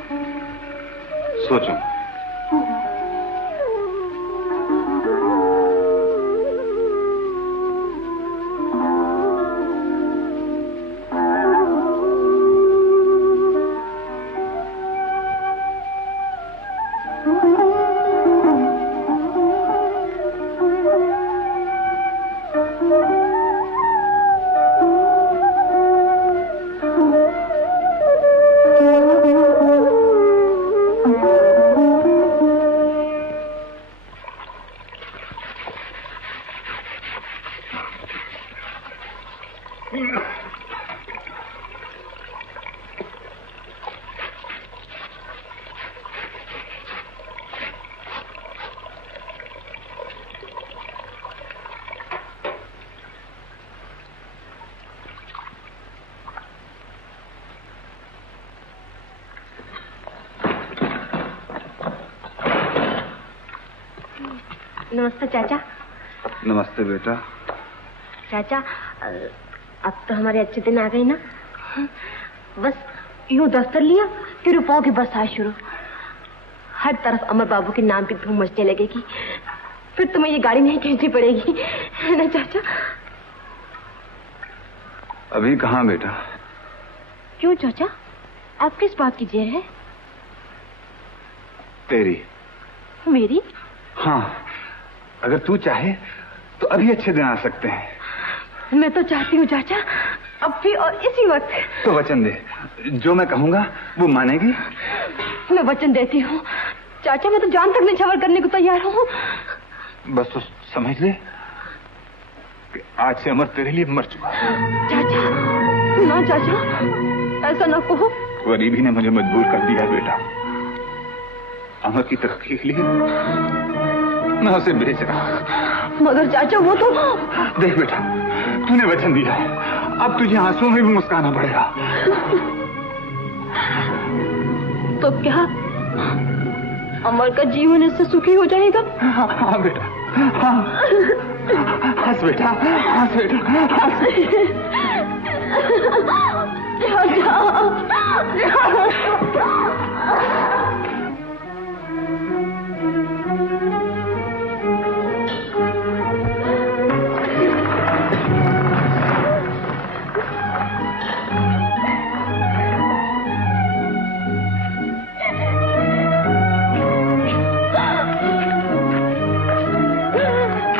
सोचो। नमस्ते चाचा। नमस्ते बेटा। चाचा, अब तो हमारे अच्छे दिन आ गए ना। बस यूं दफ्तर लिया कि रुपयों की बरसात शुरू। हर तरफ अमर बाबू के नाम की धूम मचने लगेगी। फिर तुम्हें ये गाड़ी नहीं खींचनी पड़ेगी, है ना चाचा? अभी कहाँ बेटा? क्यों चाचा, आप किस बात की जेर है? तेरी। मेरी? हाँ, अगर तू चाहे तो अभी अच्छे दिन आ सकते हैं। मैं तो चाहती हूँ चाचा, अब भी और इसी वक्त। तो वचन दे, जो मैं कहूँगा वो मानेगी? मैं वचन देती हूँ चाचा, मैं तो जान तक निछावर करने को तैयार हूँ। बस तो समझ ले कि आज से अमर तेरे लिए मर चुका। चाचा, ना चाचा, ऐसा ना कहो। गरीबी ने मुझे मजबूर कर दिया बेटा। अमर की तरक्की के लिए मैं उसे बेच रहा। मगर चाचा वो तो। देख बेटा, तूने वचन दिया है, अब तुझे आंसुओं में भी मुस्काना पड़ेगा। तो क्या अमर का जीवन इससे सुखी हो जाएगा? हाँ बेटा, हाँ। हंस बेटा, हंस बेटा, हंस।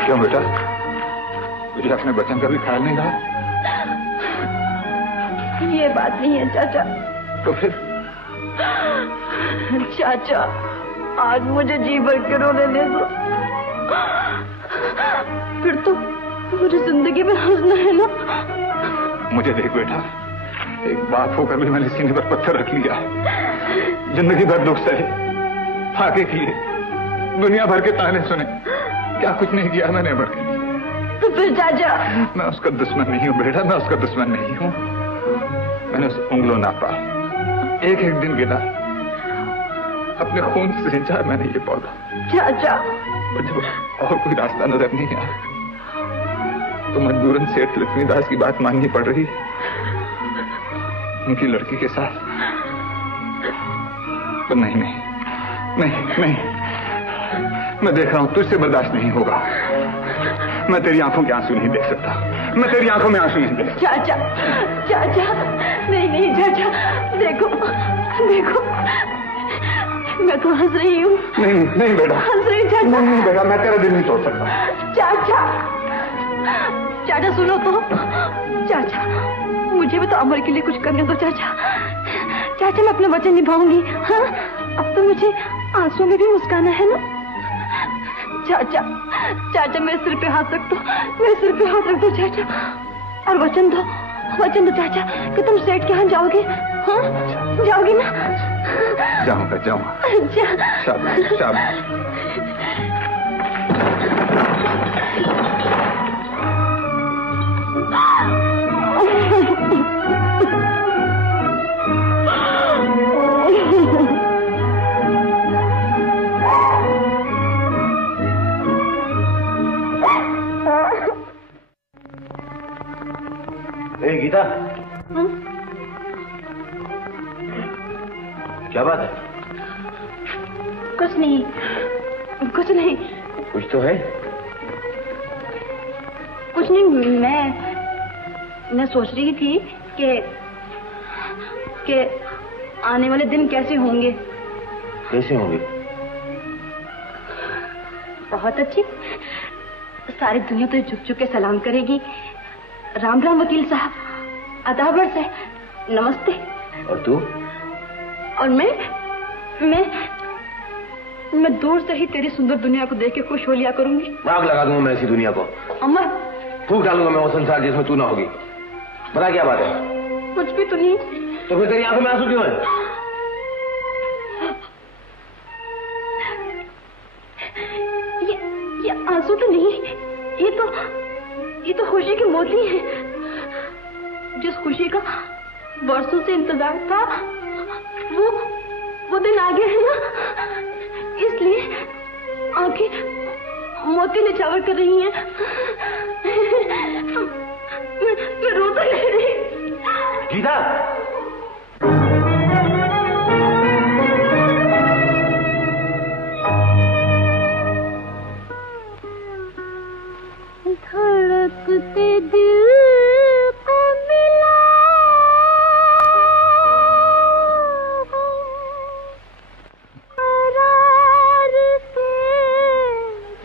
क्यों बेटा, तुझे अपने बच्चन का भी ख्याल नहीं रहा? ये बात नहीं है चाचा। तो फिर? चाचा, आज मुझे जी भर के रोने दे दो, फिर तो मुझे जिंदगी में हंसना है ना। मुझे देख बेटा, एक बाप होकर भी मैंने सीने पर पत्थर रख लिया है। जिंदगी भर दुख सहे, फाके किए, दुनिया भर के ताने सुने, क्या कुछ नहीं किया मैंने अमर के लिए। तो फिर चाचा? मैं उसका दुश्मन नहीं हूँ बेटा, मैं उसका दुश्मन नहीं हूँ। मैंने उसे उंगलों नापा, एक एक दिन गिना, अपने खून से सिंचा मैंने ये पौधा। चाचा, मुझे और कोई रास्ता नजर नहीं आया तो मजबूरन सेठ लक्ष्मीदास की बात माननी पड़ रही। उनकी लड़की के साथ। पर नहीं नहीं नहीं नहीं, मैं देख रहा हूं तुझसे बर्दाश्त नहीं होगा। मैं तेरी आंखों के आंसू नहीं देख सकता, मैं तेरी आंखों में आंसू नहीं देख सकता। चाचा चाचा, नहीं नहीं चाचा, देखो देखो, मैं तो हंस रही हूँ। नहीं नहीं बेटा, हंस रही चाचा। नहीं बेटा, मैं तेरा दिल नहीं तोड़ सकता। चाचा चाचा सुनो तो, चाचा मुझे भी तो अमर के लिए कुछ करने दो चाचा। चाचा मैं अपना वचन निभाऊंगी। हाँ, अब तो मुझे आंसू में भी मुस्काना है ना। चाचा चाचा मेरे सिर पे हाथ रख दो, मेरे सिर पे हाथ रख दो चाचा, और वचन दो चाचा कि तुम सेठ के यहाँ जाओगे। हाँ जाओगे ना? जाऊंगा जाऊंगा। शाबाश शाबाश। गीता, क्या बात है? कुछ नहीं कुछ नहीं। कुछ तो है। कुछ नहीं, मैं सोच रही थी कि आने वाले दिन कैसे होंगे। कैसे होंगे? बहुत अच्छी। सारी दुनिया तो झुक झुक के सलाम करेगी। राम राम वकील साहब, अदाबर से नमस्ते। और तू? और मैं दूर से ही तेरी सुंदर दुनिया को देख के खुश हो लिया करूंगी। आग लगा दूंगा मैं ऐसी दुनिया को। अमर, फूंक डालूंगा मैं वो संसार जिसमें तू ना होगी। बता क्या बात है? कुछ भी तो नहीं। तो फिर तेरी आंखों में आंसू क्यों है? ये आंसू तो नहीं, ये तो खुशी के मोती हैं। जिस खुशी का वर्षों से इंतजार था, वो दिन आ गया है ना, इसलिए आंखें मोती निछावर कर रही हैं। मैं रो तो नहीं रही। गीता, धड़कते दिल को मिला करार से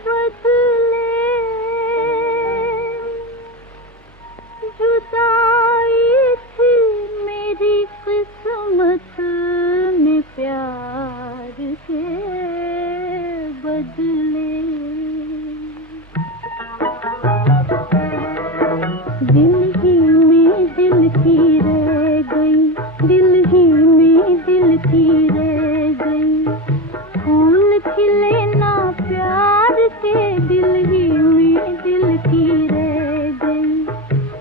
बदले, जुदाई थी मेरी किस्मत में प्यार के बदले। दिल ही में दिल की रह गई, दिल ही में दिल की रह गई, फूल खिले ना प्यार के, दिल ही में दिल की रह गई।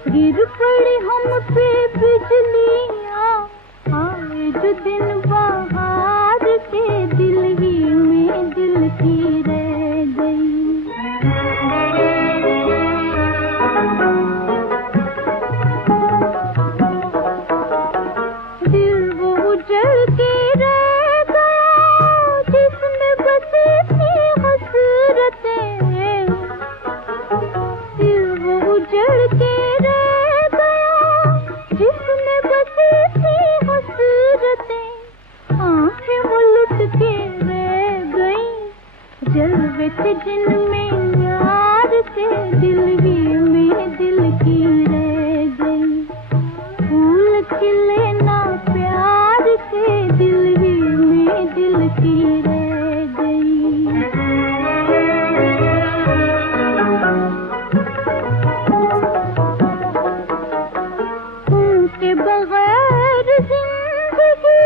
गिर पड़ी हम पे बिजलियां, आए जो दिन बहार के, दिल ही में दिल की रह गई। जलवे थे जिनमें यार के, दिल ही में दिल की रह गई, फूल खिले ना प्यार के, दिल ही में दिल की रह गई। उनके बगैर जिंदगी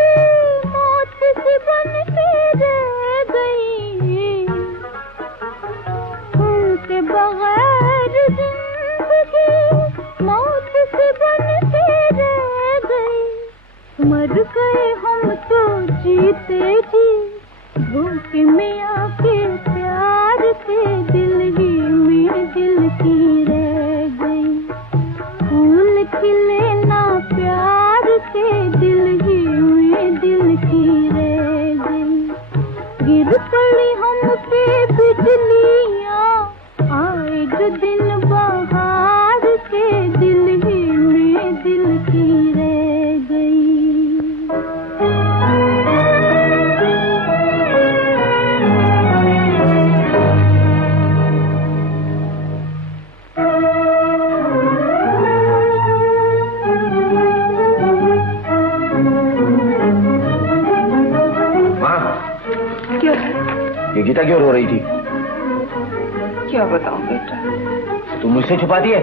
मौत से बन के रह गई, के बगैर जिंदगी मौत से बन के रह गई। मर गए हम तो जीते जी, भूख में आके प्यार के, दिल ही में दिल की रह गई, फूल खिले ना प्यार के, गीता क्यों रो रही थी? क्या बताऊं बेटा? तू मुझसे छुपाती है?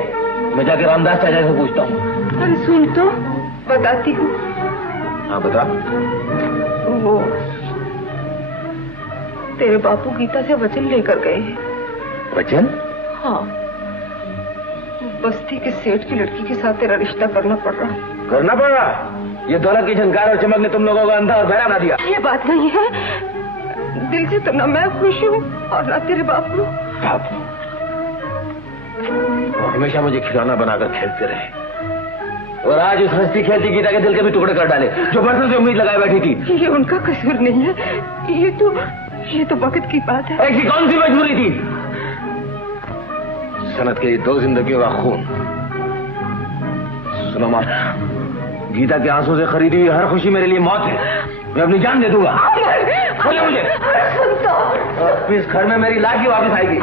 मैं जाके रामदास चाचा से पूछता हूँ। अरे सुन तो, बताती हूँ। हाँ बता। वो तेरे बापू गीता से वचन लेकर गए हैं। वचन? हाँ, बस्ती के सेठ की लड़की के साथ तेरा रिश्ता करना पड़ रहा है। करना पड़ रहा? ये दौलत की झनकार और चमक ने तुम लोगों को अंधा और बहरा बना दिया। ये बात नहीं है, दिल से तो ना मैं खुश हूँ और ना तेरे बापू। बापू वो हमेशा मुझे खिलौना बनाकर खेलते रहे और आज उस हंसती खेलती गीता के दिल के भी टुकड़े कर डाले जो बरसों से उम्मीद लगाए बैठी थी। ये उनका कसूर नहीं है, ये तो वक्त की बात है। ऐसी कौन सी मजबूरी थी? सनत के 2 जिंदगियों का खून। सुनो माँ, गीता के आंसू से खरीदी हुई हर खुशी मेरे लिए मौत है। मैं अपनी जान दे दूंगा। बोले मुझे और इस घर में मेरी लाश ही वापस आएगी।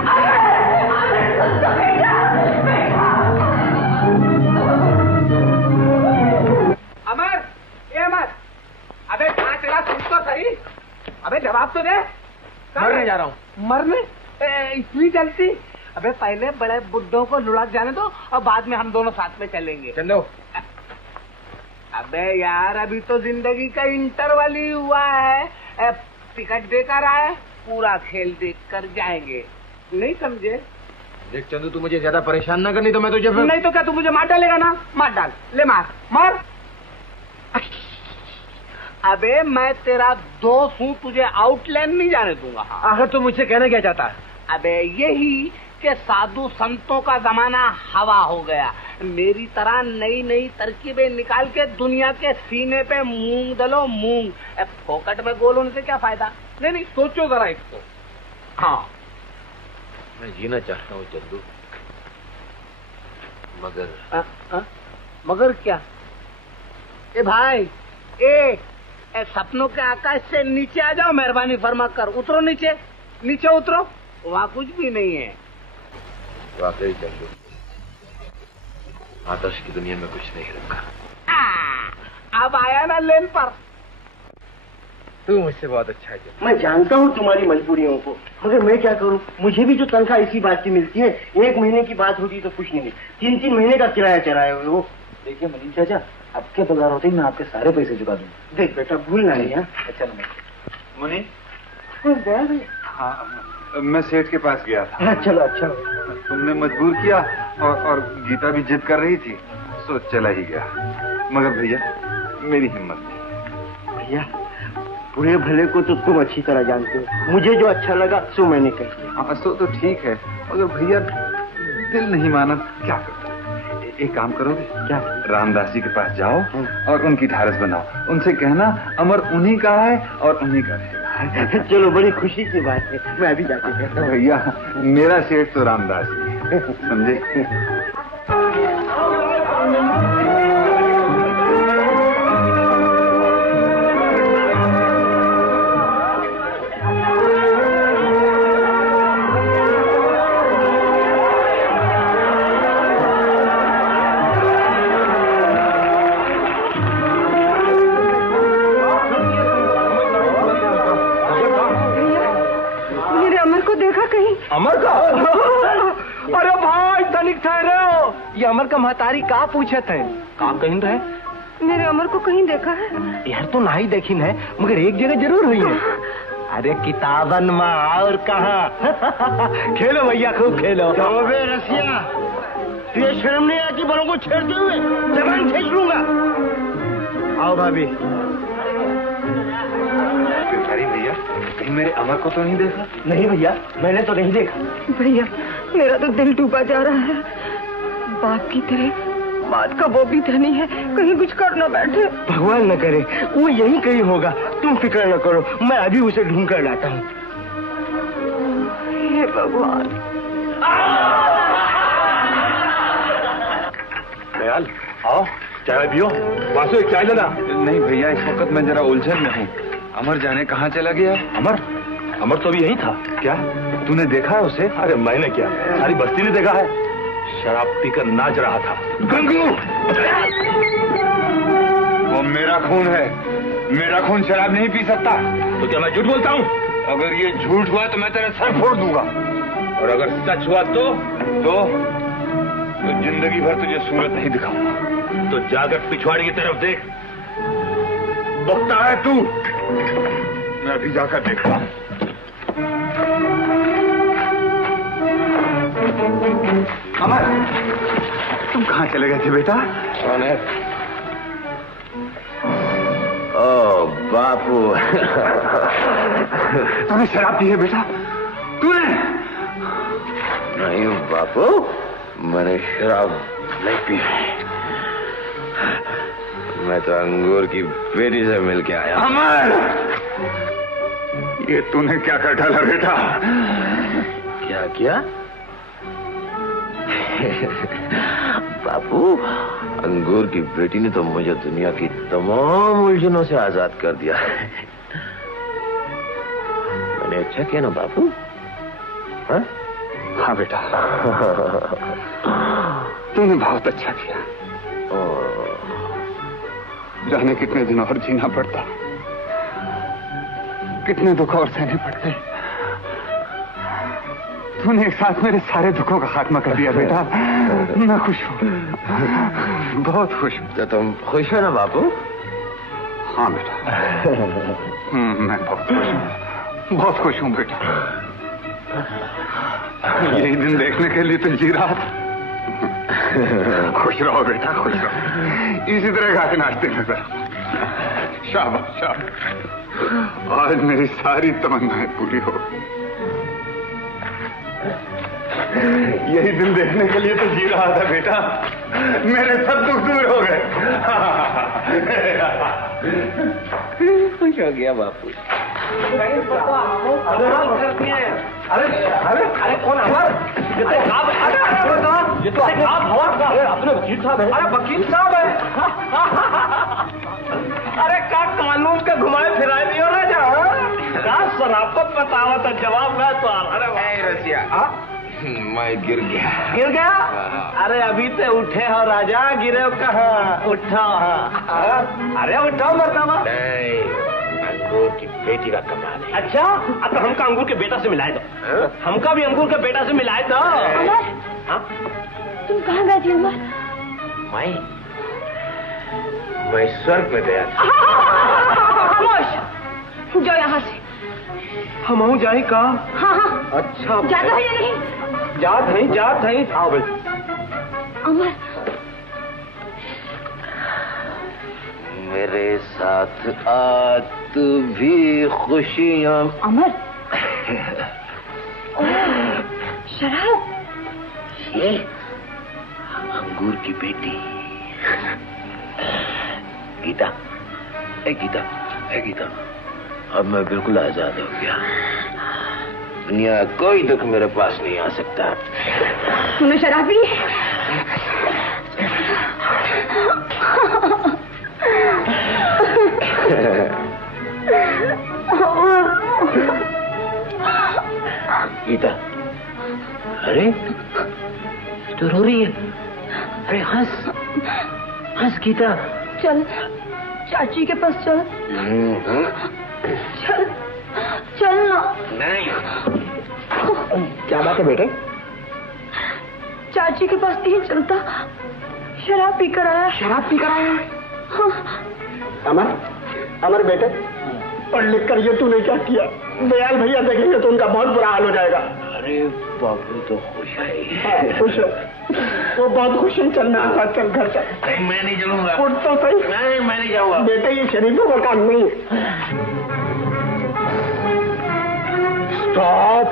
अमर, ये अमर, अबे कहाँ चला? सुन तो सही, अबे जवाब तो दे। मरने जा रहा हूँ। मरने? इतनी जल्दी? अबे पहले बड़े बुड्ढों को लुढ़क जाने दो और बाद में हम दोनों साथ में चलेंगे। चलो। अबे यार, अभी तो जिंदगी का इंटरवल ही हुआ है। टिकट देकर आए, पूरा खेल देख कर जाएंगे, नहीं समझे? देख चंदू, तू मुझे ज्यादा परेशान ना करनी तो मैं तुझे नहीं तो क्या तू मुझे मार डालेगा ना? मार डाल, ले मार मार। अबे मैं तेरा दोस्त हूँ, तुझे आउटलाइन नहीं जाने दूंगा। आखिर तू मुझसे कहना क्या चाहता है? अबे यही कि साधु संतों का जमाना हवा हो गया। मेरी तरह नई नई तरकीबें निकाल के दुनिया के सीने पे मूंग दलो मूंग। फोकट में गोल होने से क्या फायदा? नहीं सोचो जरा इसको। हाँ, मैं जीना चाहता हूँ चंदू, मगर मगर क्या? ए भाई, ए सपनों के आकाश से नीचे आ जाओ, मेहरबानी फरमा कर। उतरो नीचे, नीचे उतरो, वहाँ कुछ भी नहीं है। वाकई चंदू, आदर्श की दुनिया में कुछ नहीं रखा। अब आया ना लेन पर। तू मुझसे बहुत अच्छा है। मैं जानता हूँ तुम्हारी मजबूरियों को, मगर मैं क्या करूँ? मुझे भी तो तनख्वाह इसी बात की मिलती है। 1 महीने की बात होती तो कुछ नहीं, 3-3 महीने का किराया चढ़ाए हुए हो। देखिए मनीष चाचा, आपके पगार होते ही मैं आपके सारे पैसे चुका दूंगा। देख बेटा, भूलना नहीं है। अच्छा मुनि, गया भैया? हाँ, मैं सेठ के पास गया था। चलो अच्छा। तुमने मजबूर किया और गीता भी जिद कर रही थी, सो चला ही गया। मगर भैया, मेरी हिम्मत नहीं। भैया, बुरे भले को तो तुम अच्छी तरह जानते हो। मुझे जो अच्छा लगा सो मैंने कह दिया। हाँ, सो तो ठीक है, मगर भैया दिल नहीं माना, क्या करते? एक काम करोगे क्या? रामदास जी के पास जाओ और उनकी ढारस बनाओ। उनसे कहना अमर उन्हीं का है और उन्हीं का रहेगा। चलो, बड़ी खुशी की बात है। मैं अभी जाके कहता हूँ। भैया, मेरा सेठ तो रामदास जी है, समझे? अमर का? अरे भाई, तनिक ठहरे हो। ये अमर का महतारी का पूछे थे? काम कहीं रहे? मेरे अमर को कहीं देखा है? यार तो ना ही देखी है, मगर एक जगह जरूर हुई है। अरे किताबन माँ, और कहाँ? खेलो भैया, खूब खेलो। रसिया, तुझे शर्म नहीं आती बड़ों को छेड़ते हुए? जबान खींच लूंगा। आओ भाभी। भैया, कहीं मेरे अमर को तो नहीं देखा? नहीं भैया, मैंने तो नहीं देखा। भैया, मेरा तो दिल डूबा जा रहा है। बाप की तरह बात का वो भी धनी है, कहीं कुछ कर न बैठे। भगवान न करे, वो यही कहीं होगा। तुम फिक्र न करो, मैं अभी उसे ढूंढ कर लाता हूँ। हे भगवान। दयाल, आओ चाय पियो। वासु, एक चाय लेना। नहीं भैया, इस वक्त मैं जरा उलझन में हूँ। अमर जाने कहाँ चला गया? अमर तो अभी यही था। क्या तूने देखा है उसे? अरे मैंने क्या, सारी बस्ती ने देखा है। शराब पीकर नाच रहा था। गंगू, वो मेरा खून है, मेरा खून शराब नहीं पी सकता। तो क्या मैं झूठ बोलता हूँ? अगर ये झूठ हुआ तो मैं तेरा सर फोड़ दूंगा, और अगर सच हुआ तो जिंदगी भर तुझे सूरत नहीं दिखाऊंगा। तो जाकर पिछवाड़ी की तरफ देख। बकता है तू, मैं अभी जाकर देखता हूं। अमर, तुम कहाँ चले गए थे बेटा? कौन है? ओ बापू। तूने शराब पी है बेटा? तूने? नहीं बापू, मैंने शराब नहीं पी। मैं तो अंगूर की बेटी से मिलके आया। अमर, ये तूने क्या कर डाला बेटा? क्या किया? बापू, अंगूर की बेटी ने तो मुझे दुनिया की तमाम उलझनों से आजाद कर दिया। मैंने अच्छा किया ना बापू? हाँ? हाँ बेटा, तूने बहुत अच्छा किया। जाने कितने दिन और जीना पड़ता, कितने दुख और सहने पड़ते। तूने एक साथ मेरे सारे दुखों का खात्मा कर दिया बेटा। मैं खुश हूँ, बहुत खुश हूँ। तो तुम खुश हो ना बापू? हाँ बेटा, मैं बहुत खुश हूँ, बहुत खुश हूँ बेटा। यही दिन देखने के लिए तो जी रहा था। खुश रहो बेटा, खुश रहो, इसी तरह गाते नाचते नजर। शाबाश शाबाश, आज मेरी सारी तमन्नाएं पूरी हो। यही दिन देखने के लिए तो जी रहा था बेटा, मेरे सब दुख दूर हो गए। खुश हो गया बापू। अरे कौन अमर? ये तो अपने वकील साहब है। अरे वकील साहब है? अरे का कानून के घुमाए फिराए दियो ना जा। का शराफत बतावा तो जवाब मैं तो। अरे रसिया, मैं गिर गया। गिर गया? अरे अभी तो उठे हो राजा, गिरे हो कहाँ? उठा। अरे उठाओ मरतबा। नहीं, अंगूर की बेटी का कमाल है। अच्छा, अब तो हमका अंगूर के बेटा से मिलाए दो। हमका भी अंगूर के बेटा से मिलाए दो। अमर, तुम कहाँ गए थे अमर? मैं स्वर्ग में गया था। खामोश, जाओ यहाँ से। हम जाए कहाँ? हाँ। अच्छा, जाता है या नहीं? जात है। आओ भाई। अमर, मेरे साथ आ तू भी खुशियाँ। अमर, शराब? ये अंगूर की बेटी गीता। गीता, अब मैं बिल्कुल आजाद हो गया। दुनिया कोई दुख मेरे पास नहीं आ सकता। तूने शराब पी? गीता, अरे तो रो रही है? अरे हंस गीता। चल चाची के पास चल। चल ना। नहीं। क्या बात है बेटे? चाची के पास नहीं चलता, शराब पी कर आया। शराब पी कर आया? हाँ। अमर बेटे, पढ़ लिख कर ये तूने क्या किया? दयाल भैया देखेंगे तो उनका बहुत बुरा हाल हो जाएगा। अरे बाबू तो खुश है। हाँ, खुश है, वो बहुत खुश है। चल मेरे साथ, चल घर चल। नहीं, मैं नहीं जाऊंगा। उठ तो सही। नहीं, मैं नहीं जाऊंगा। बेटे, ये शरीफों का काम नहीं। स्टॉप,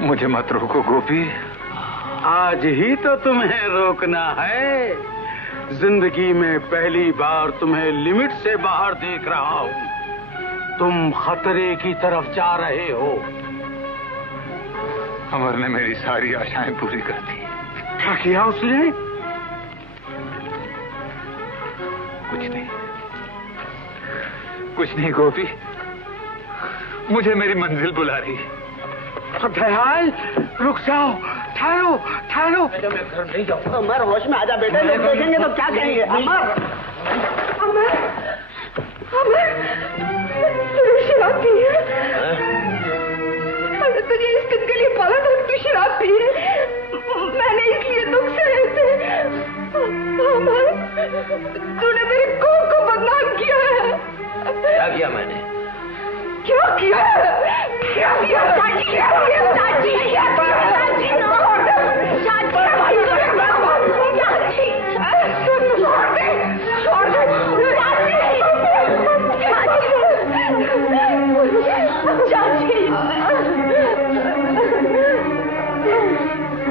मुझे मत रोको गोपी। आज ही तो तुम्हें रोकना है। जिंदगी में पहली बार तुम्हें लिमिट से बाहर देख रहा हूँ। तुम खतरे की तरफ जा रहे हो। अमर ने मेरी सारी आशाएं पूरी कर दी। क्या किया उसने? कुछ नहीं गोपी, मुझे मेरी मंजिल बुला रही है। दयाल, रुक जाओ, ठहरो। मैं घर नहीं जाऊंगा। अमर, होश में आजा बेटे, लोग देखेंगे तो क्या कहेंगे? अमर, तूने मेरी कोख को बदनाम किया है। क्या किया मैंने? क्या किया? क्या किया? चाची, क्या किया? चाची, क्या किया? चाची,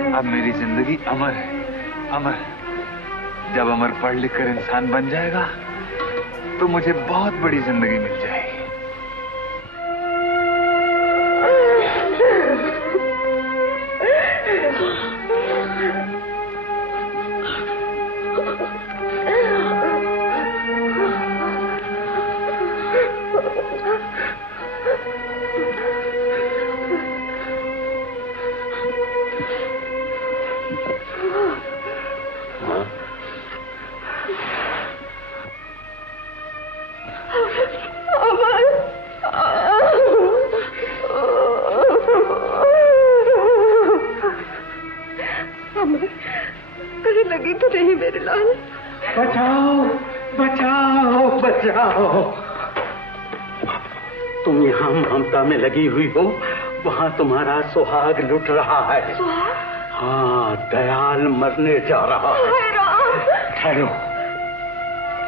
अब मेरी जिंदगी अमर है, अमर। जब अमर पढ़ लिख कर इंसान बन जाएगा तो मुझे बहुत बड़ी जिंदगी मिल जाएगी। कहीं लगी तो नहीं मेरे लाल? बचाओ, बचाओ, बचाओ। तुम यहाँ ममता में लगी हुई हो, वहाँ तुम्हारा सुहाग लुट रहा है। सुहाग? हाँ, दयाल मरने जा रहा है। ठहरो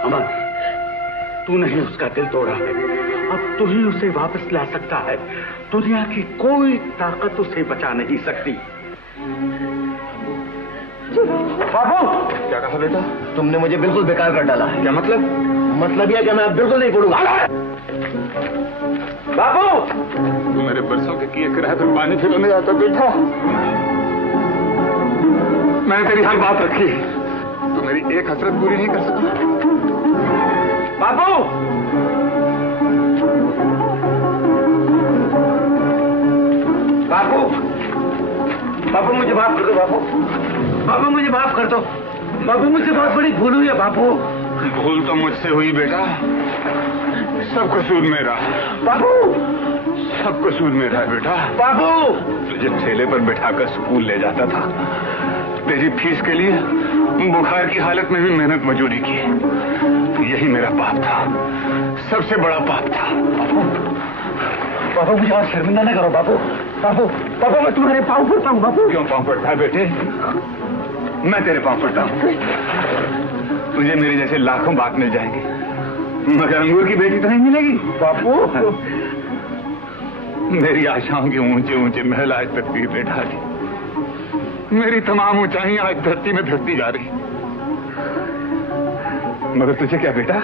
अमर, तूने ही उसका दिल तोड़ा है, अब तू ही उसे वापस ला सकता है। दुनिया की कोई ताकत उसे बचा नहीं सकती। बाबू, क्या कहा बेटा? तुमने मुझे बिल्कुल बेकार कर डाला है। क्या मतलब? मतलब यह कि मैं अब बिल्कुल नहीं पढ़ूंगा। बाबू, तू मेरे बरसों के किए किराए पर पानी फिरने जाता बेटा। मैंने तेरी हर बात रखी, तू मेरी एक हसरत पूरी नहीं कर सका। बाबू, बाबू, बाबू मुझे माफ कर दो। बाबू, बाबू मुझे माफ कर दो। बाबू, मुझसे बहुत बड़ी भूल हुई है। बाबू, भूल तो मुझसे हुई बेटा, सब कसूर मेरा। बाबू, सब कसूर मेरा है बेटा। बाबू, तुझे ठेले पर बिठाकर स्कूल ले जाता था, तेरी फीस के लिए बुखार की हालत में भी मेहनत मजूरी की। यही मेरा पाप था, सबसे बड़ा पाप था। बाबू, मुझे और शर्मिंदा न करो। बाबू, बाबू, बाबू, मैं तुम्हारे पाँव पड़ता हूँ। बाबू, क्यों पाँव पड़ता है बेटे? मैं तेरे पाँव पड़ता हूँ। तुझे मेरे जैसे लाखों बात मिल जाएंगे, मगर अंगूर की बेटी तो नहीं मिलेगी। बाबू, मेरी आशाओं के ऊंचे ऊंचे महल आज तकदीर ने ढा दी। मेरी तमाम ऊंचाइयां आज धरती में धरती जा रही। मगर तुझे क्या बेटा,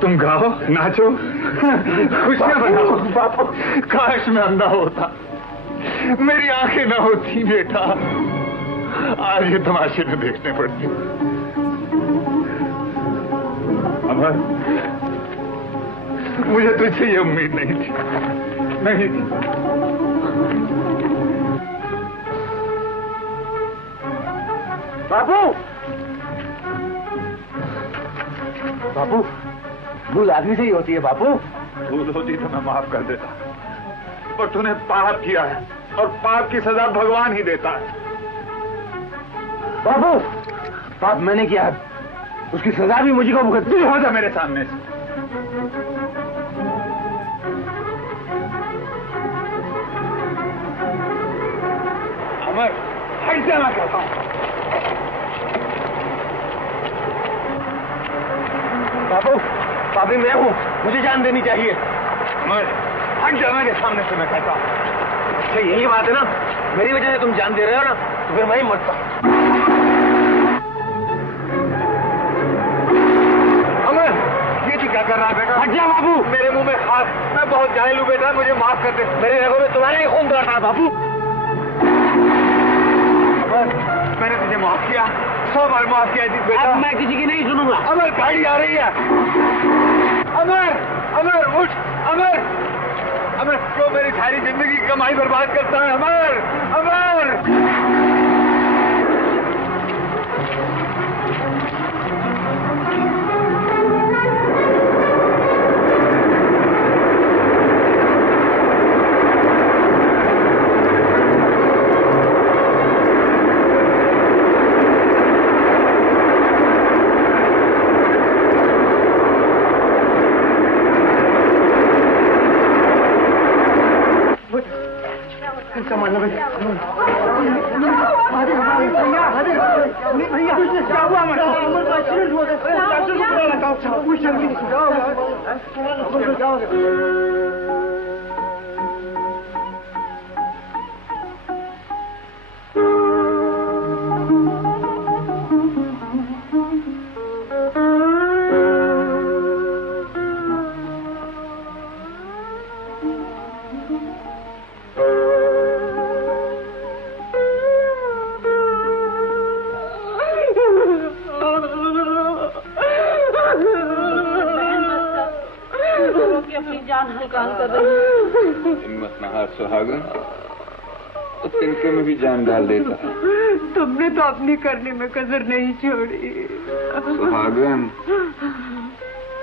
तुम गाओ, नाचो, खुशियां मनाओ। बापू, काश मैं अंधा होता, मेरी आंखें ना होती बेटा, आज ये तमाशे में देखने पड़ते। अमर, मुझे तुझसे ये उम्मीद नहीं थी, नहीं थी। बाबू, बाबू, भूल आदमी से ही होती है। बाबू, भूल होती तो मैं माफ कर देता, पर तूने पाप किया है और पाप की सजा भगवान ही देता है। बाबू, पाप मैंने किया है, उसकी सजा भी मुझे को भुगतनी हो जा मेरे सामने से। अमर, हट जाना कहता हूं। बाबू, बाबी मैं हूं, मुझे जान देनी चाहिए। अमर, हट जाना के सामने से मैं कहता हूं। अच्छा, यही बात है ना, मेरी वजह से तुम जान दे रहे हो ना, तो फिर मैं ही मरता। अमर, ये तू क्या कर रहा है बेटा? हट जा बाबू, मेरे मुंह में खास, मैं बहुत जाहिल हूं बेटा, मुझे माफ कर दे। मेरे रगों में तुम्हारा ही खून दौड़ता है बाबू। अमर, मैंने तुझे माफ किया, 100 बार माफ किया थी बेटा। अब मैं किसी की नहीं सुनूंगा। अमर, गाड़ी आ रही है। अमर, अमर उठ, अमर, अमर, क्यों मेरी सारी जिंदगी की कमाई बर्बाद करता है? अमर, अमर। भैया क्या हुआ? एक्सीडेंट हुआ हिम्मत न हार सुहागन, तो तिनके में भी जान डाल देता है। तुमने तो अपनी करने में कसर नहीं छोड़ी। सुहागन,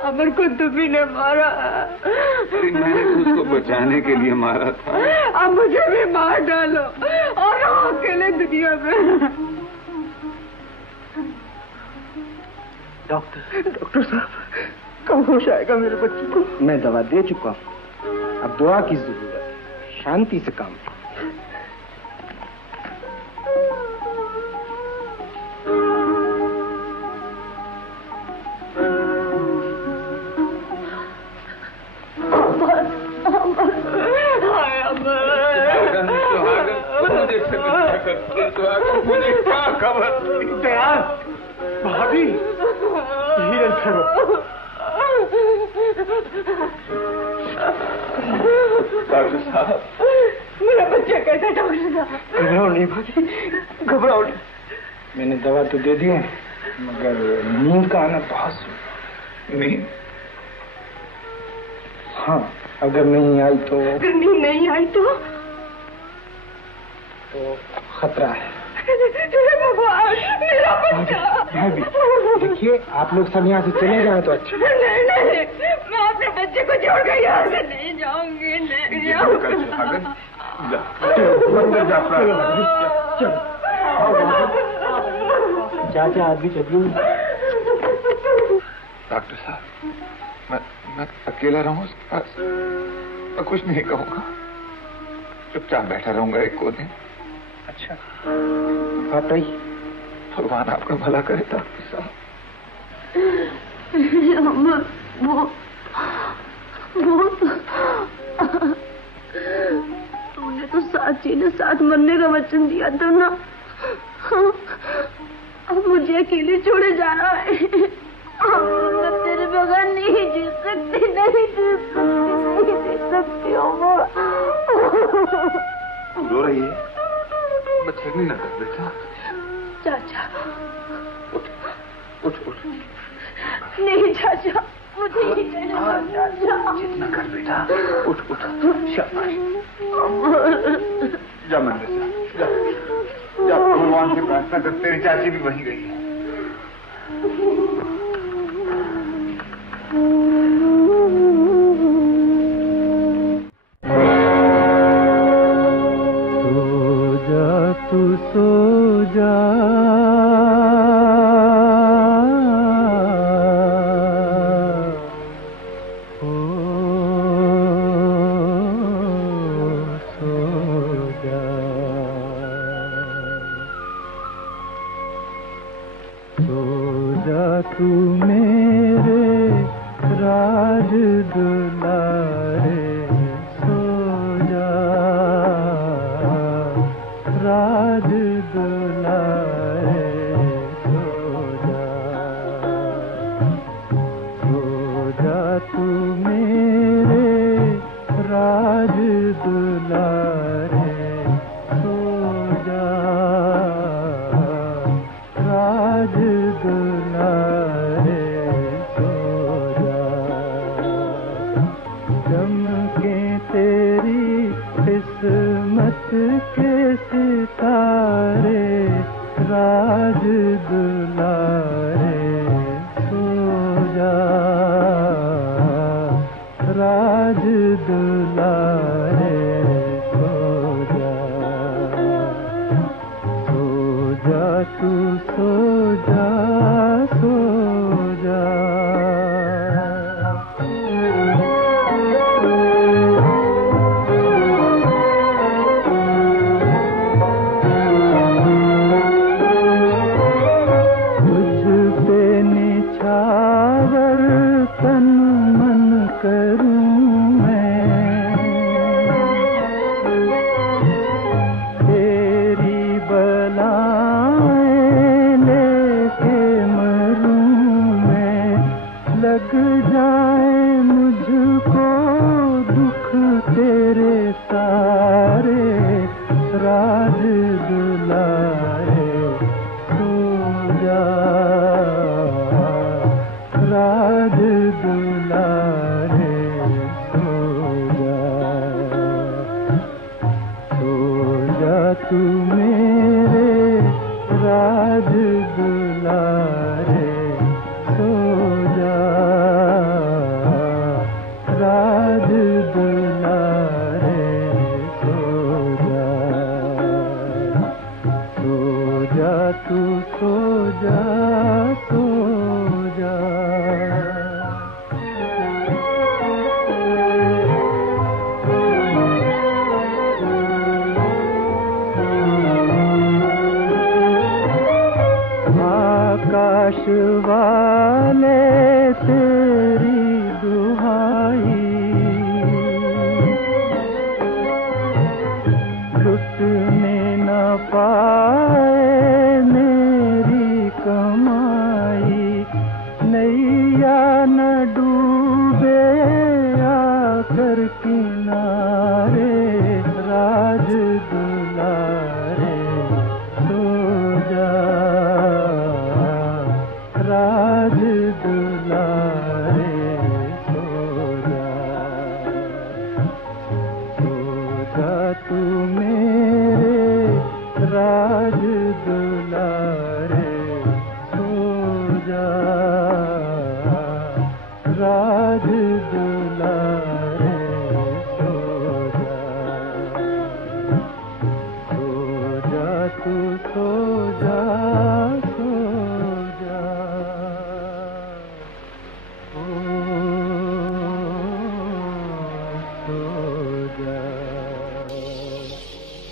अमर को तुम्ही ने मारा। अरे मैंने तो उसको बचाने के लिए मारा था। अब मुझे भी मार डालो और रहो अकेले दुनिया में। डॉक्टर साहब, कब होश आएगा मेरे बच्चे को? मैं दवा दे चुका हूँ, अब दुआ की जरूरत है। शांति से काम मुझे क्या खबर? भाभी, हिरन ठहरो। डॉक्टर साहब, मेरा बच्चा कैसा? डॉक्टर साहब, घबराओ नहीं भाभी, घबराओ नहीं। मैंने दवा तो दे दी है, मगर नींद का आना बहुत नींद? हाँ, अगर नहीं आई तो? अगर नींद नहीं आई तो खतरा है। भगवान, मेरा बच्चा। भाभी, देखिए आप लोग सब यहाँ से चले जाए तो अच्छा। नहीं नहीं, मैं अपने बच्चे को छोड़कर यहाँ से नहीं जाऊंगी, नहीं जाऊंगी। चाचा आदमी चलिए। डॉक्टर साहब, मैं अकेला रहूं उसके पास? मैं कुछ नहीं कहूंगा, चुपचाप बैठा रहूंगा एक दो दिन। अच्छा, बात आई। भगवान आपका भला करे डॉक्टर साहब। तूने तो साची ने साथ मरने का वचन दिया था ना, अब मुझे अकेले छोड़े जाना है। मैं तेरे बगैर नहीं जी सकती, नहीं जी सकती हूँ। रो रही है? बचेगी ना बेटा। चाचा, उठ उठ उठ। नहीं चाचा, मुझे ही जाना चाचा। जितना कर बेटा, उठ उठ। शाबाश। जा मंदिर से, जा जा, भगवान से प्रार्थना कर, तेरी चाची भी वहीं गई है। तू सो जा, ओ सो जा, सो जा तू मेरे राज दुलारे, राज दुलारे, सो जा तू मेरे राज दुलारे, सो जा राज दुलारे, सो जा। तन मन करूं मैं, तेरी बलाएं लेके मरूं मैं, लग जाए मुझको दुख तेरे सारे, राज दुलारे सो जा, राज दुलारे सो जा तू मेरे राज दुलारे सो जा, राज दुलारे सो जा तू सो जा, सो जा। आकाश वाले तेरी दुहाई, लुटने न पाए मेरी कमाई, नैया न डूबे आकर किनारे, राज दुलारे सो जा, राज दुलारे सो जा तू मेरे राज दुलारे सो जा, राज दुलारे सो जा तू सो जा, सो जा। ओ सो जा,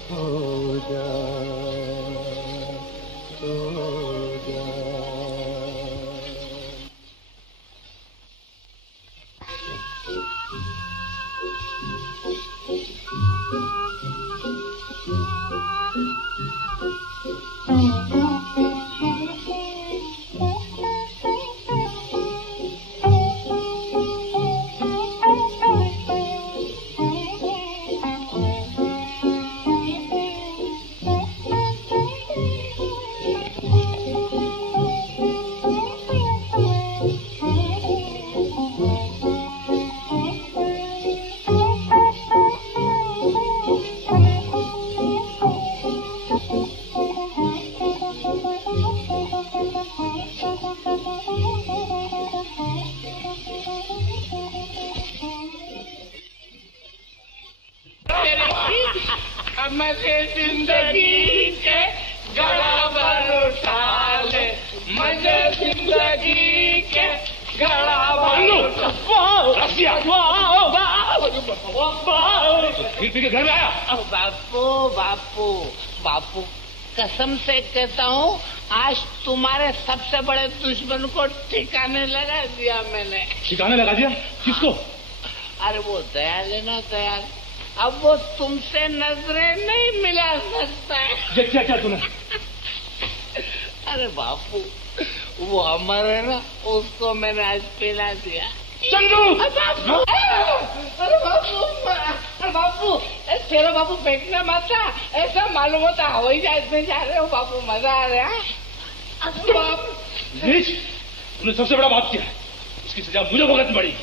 सो जा, सो जा। मजे जिंदगी के गड़ा भर उठा ले, मजे जिंदगी के गड़ा भर फिर घर में आया। बापू बापू बापू कसम से कहता हूँ, आज तुम्हारे सबसे बड़े दुश्मन को ठिकाने लगा दिया मैंने। ठिकाने लगा दिया? किसको? अरे वो दयाल है ना, दयाल। अब वो तुमसे नजरें नहीं मिला सकता है। क्या क्या तूने? अरे बापू, वो अमर है ना, उसको मैंने आज पिला दिया। चंदू! अरे बापू, तेरा बापू फेंकना मत था, ऐसा मालूम होता हवाई जहाज में जा रहे हो बापू, मजा आ रहा है। नीच, तूने सबसे बड़ा बात किया है, उसकी सजा मुझे भुगतनी पड़ी।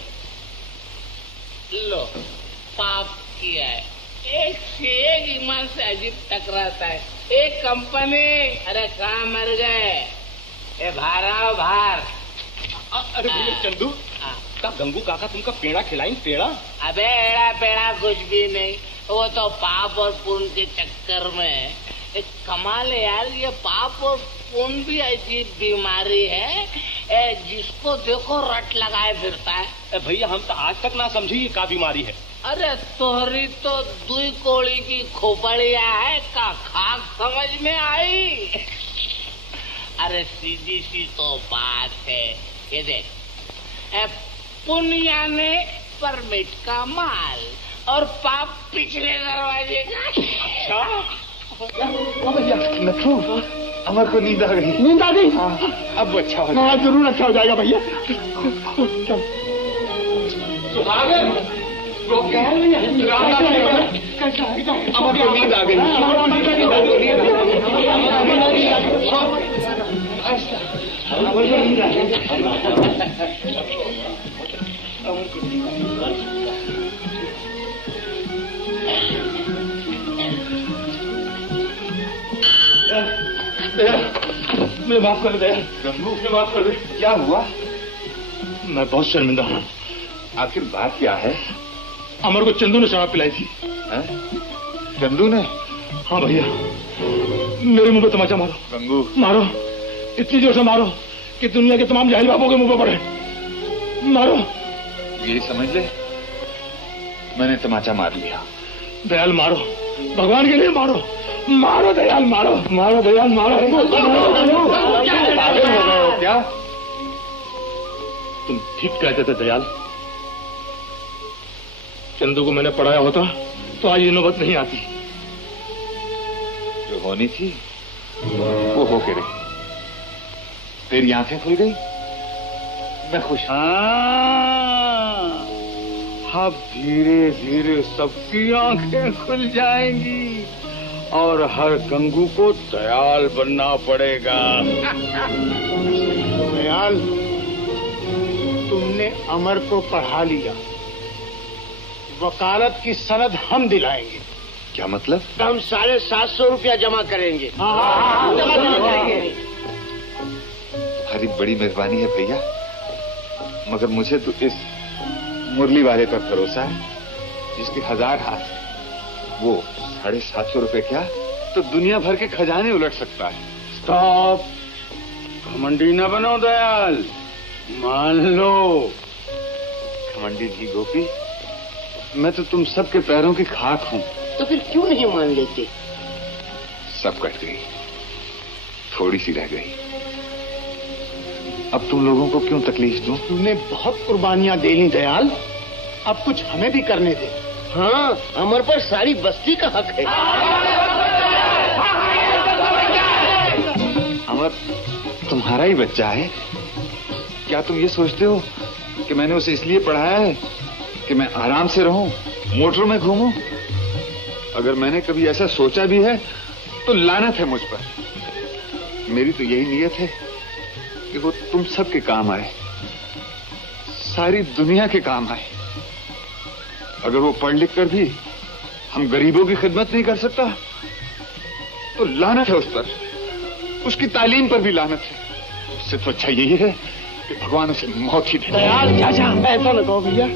लो, पाप किया है, एक से एक ईमान से अजीब टकराता है। एक कंपनी, अरे कहाँ मर गए, ये भारा भार। अरे भैया चंदू, का गंगू काका तुमका पेड़ा खिलाई? पेड़ा? अबे एड़ा पेड़ा कुछ भी नहीं, वो तो पाप और पुण्य के चक्कर में। एक कमाल है यार, ये पाप और पुण्य भी अजीब बीमारी है, जिसको देखो रट लगाए फिरता है। भैया हम तो आज तक ना समझी ये का बीमारी है। अरे तोहरी तो दुई कोड़ी की खोपड़िया है, का खाक समझ में आई। अरे सीधी सी तो बात है, ये देख, पुनिया ने परमिट का माल और पाप पिछले दरवाजे का। भैया नथु, अमर को नींद आ गई। नींद आ गई? अब अच्छा हो हाँ जरूर अच्छा हो जाएगा भैया। सुहागन वो कह रही है अमर को नींद आ गई। मैं माफ कर दे गंगू, मैं माफ कर दे। क्या हुआ? मैं बहुत शर्मिंदा हूँ। आखिर बात क्या है? अमर को चंदू ने शराब पिलाई थी। चंदू ने? हाँ भैया, मेरे मुंह पे तमाचा मारो। गंगू मारो, इतनी जोर से मारो कि दुनिया के तमाम जाहिल बापों के मुंह पे पड़े। मारो। यही समझ ले, मैंने तमाचा मार लिया। दयाल मारो, भगवान के लिए मारो। मारो दयाल, मारो मारो दयाल, मारो। क्या? तुम ठीक कहते थे दयाल। चंदू को मैंने पढ़ाया होता तो आज ये नौबत नहीं आती। जो होनी थी वो होके रही। तेरी आंखें खुल गई, मैं खुश हूं। अब धीरे धीरे सबकी आंखें खुल जाएंगी और हर गंगू को दयाल बनना पड़ेगा। दयाल, तुमने अमर को पढ़ा लिया, वकालत की सनद हम दिलाएंगे। क्या मतलब? हम 750 रुपया जमा करेंगे। तुम्हारी बड़ी मेहरबानी है भैया, मगर मुझे तो इस मुरली वाले पर भरोसा है जिसके 1000 हाथ। वो 750 रुपए क्या तो दुनिया भर के खजाने उलट सकता है। स्टॉप, घमंडी न बनो दयाल, मान लो। घमंडी नहीं गोपी, मैं तो तुम सबके पैरों की खाक हूँ। तो फिर क्यों नहीं मान लेते? सब कट गई, थोड़ी सी रह गई। अब तुम लोगों को क्यों तकलीफ दूं? तुमने बहुत कुर्बानियां दे ली दयाल, अब कुछ हमें भी करने दे। हाँ, अमर पर सारी बस्ती का हक है। अमर तुम्हारा ही बच्चा है। क्या तुम ये सोचते हो कि मैंने उसे इसलिए पढ़ाया है कि मैं आराम से रहूं, मोटरों में घूमूं? अगर मैंने कभी ऐसा सोचा भी है तो लानत है मुझ पर। मेरी तो यही नीयत है कि वो तुम सबके काम आए, सारी दुनिया के काम आए। अगर वो पढ़ लिख कर भी हम गरीबों की खिदमत नहीं कर सकता तो लानत है उस पर, उसकी तालीम पर भी लानत है। उससे तो अच्छा यही है कि भगवान उसे मौत ही दे। दयाल चाचा, ऐसा न कहो भैया।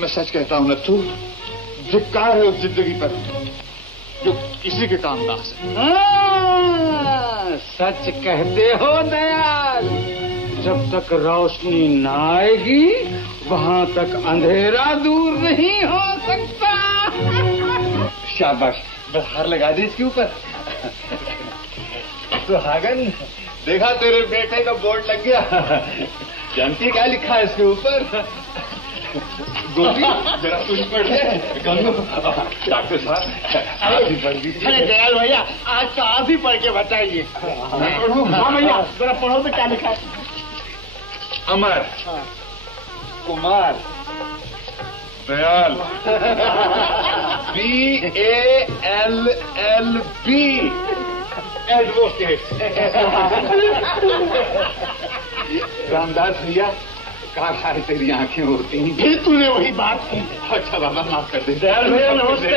मैं सच कहता हूं नथु, धिक्कार है उस जिंदगी पर जो किसी के काम ना आ सके। सच कहते हो दयाल, जब तक रोशनी न आएगी वहां तक अंधेरा दूर नहीं हो सकता। शाबाश, बस हार लगा दी इसके ऊपर। सुहागन, देखा तेरे बेटे का बोर्ड लग गया। जानती क्या लिखा है इसके ऊपर? गोपी, जरा कुछ पढ़ ले। डॉक्टर साहब, आप भी पढ़ लीजिए। अरे दयाल भैया, आज तो आप ही पढ़ के बताइए। मैं पढ़ूं? हाँ भैया, जरा पढ़ो में क्या लिखा है। अमर, कुमार, दयाल, BALLB, एडवोकेट। रामदास भैया, काश आज तेरी आंखें होती। फिर तूने वही बात की। अच्छा बाबा, माफ कर दे। दयाल भैया नमस्ते।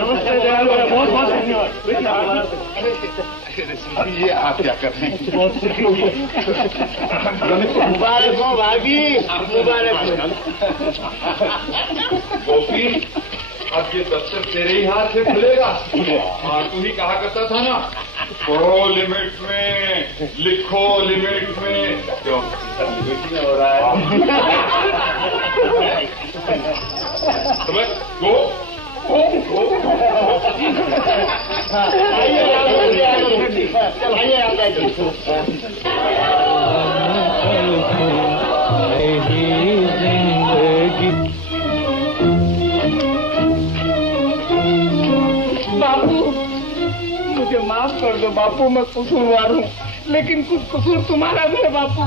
नमस्ते दयाल भैया, बहुत बहुत धन्यवाद। ये आप क्या कर रहे हैं? मुबारक हो भाभी, मुबारक हो। गोपी, अब ये दफ्तर तेरे ही हाथ से खुलेगा। और तू ही कहा करता था ना, पढ़ो लिमिट में, लिखो लिमिट में। क्यों लिमिट में हो रहा है? तुम्हें गो आइए बापू मैं कसूरवार हूँ, लेकिन कुछ कसूर तुम्हारा भी है बापू।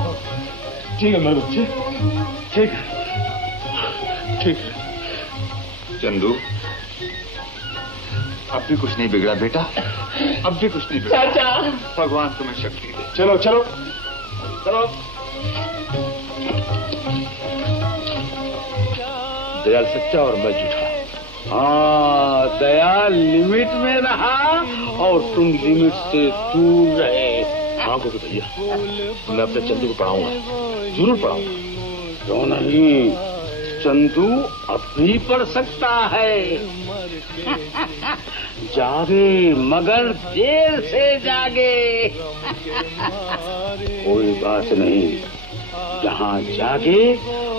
ठीक है मेरे बच्चे, ठीक है, ठीक है। चंदू, अब भी कुछ नहीं बिगड़ा बेटा, अब भी कुछ नहीं बिगड़ा। चाचा, भगवान तुम्हें शक्ति दे। चलो चलो चलो। दयाल सच्चा और मैं झूठा। हाँ, दयाल लिमिट में रहा और तुम लिमिट से दूर रहे। हाँ गोपी भैया, मैं अपने चंदू को पढ़ाऊंगा, जरूर पढ़ाऊंगा। क्यों नहीं, चंदू अब भी पढ़ सकता है। जागे मगर देर से जागे। कोई बात नहीं, जहाँ जागे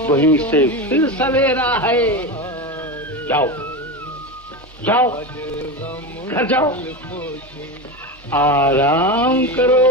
वहीं से फिर सवेरा है। जाओ जाओ, घर जाओ, आराम करो।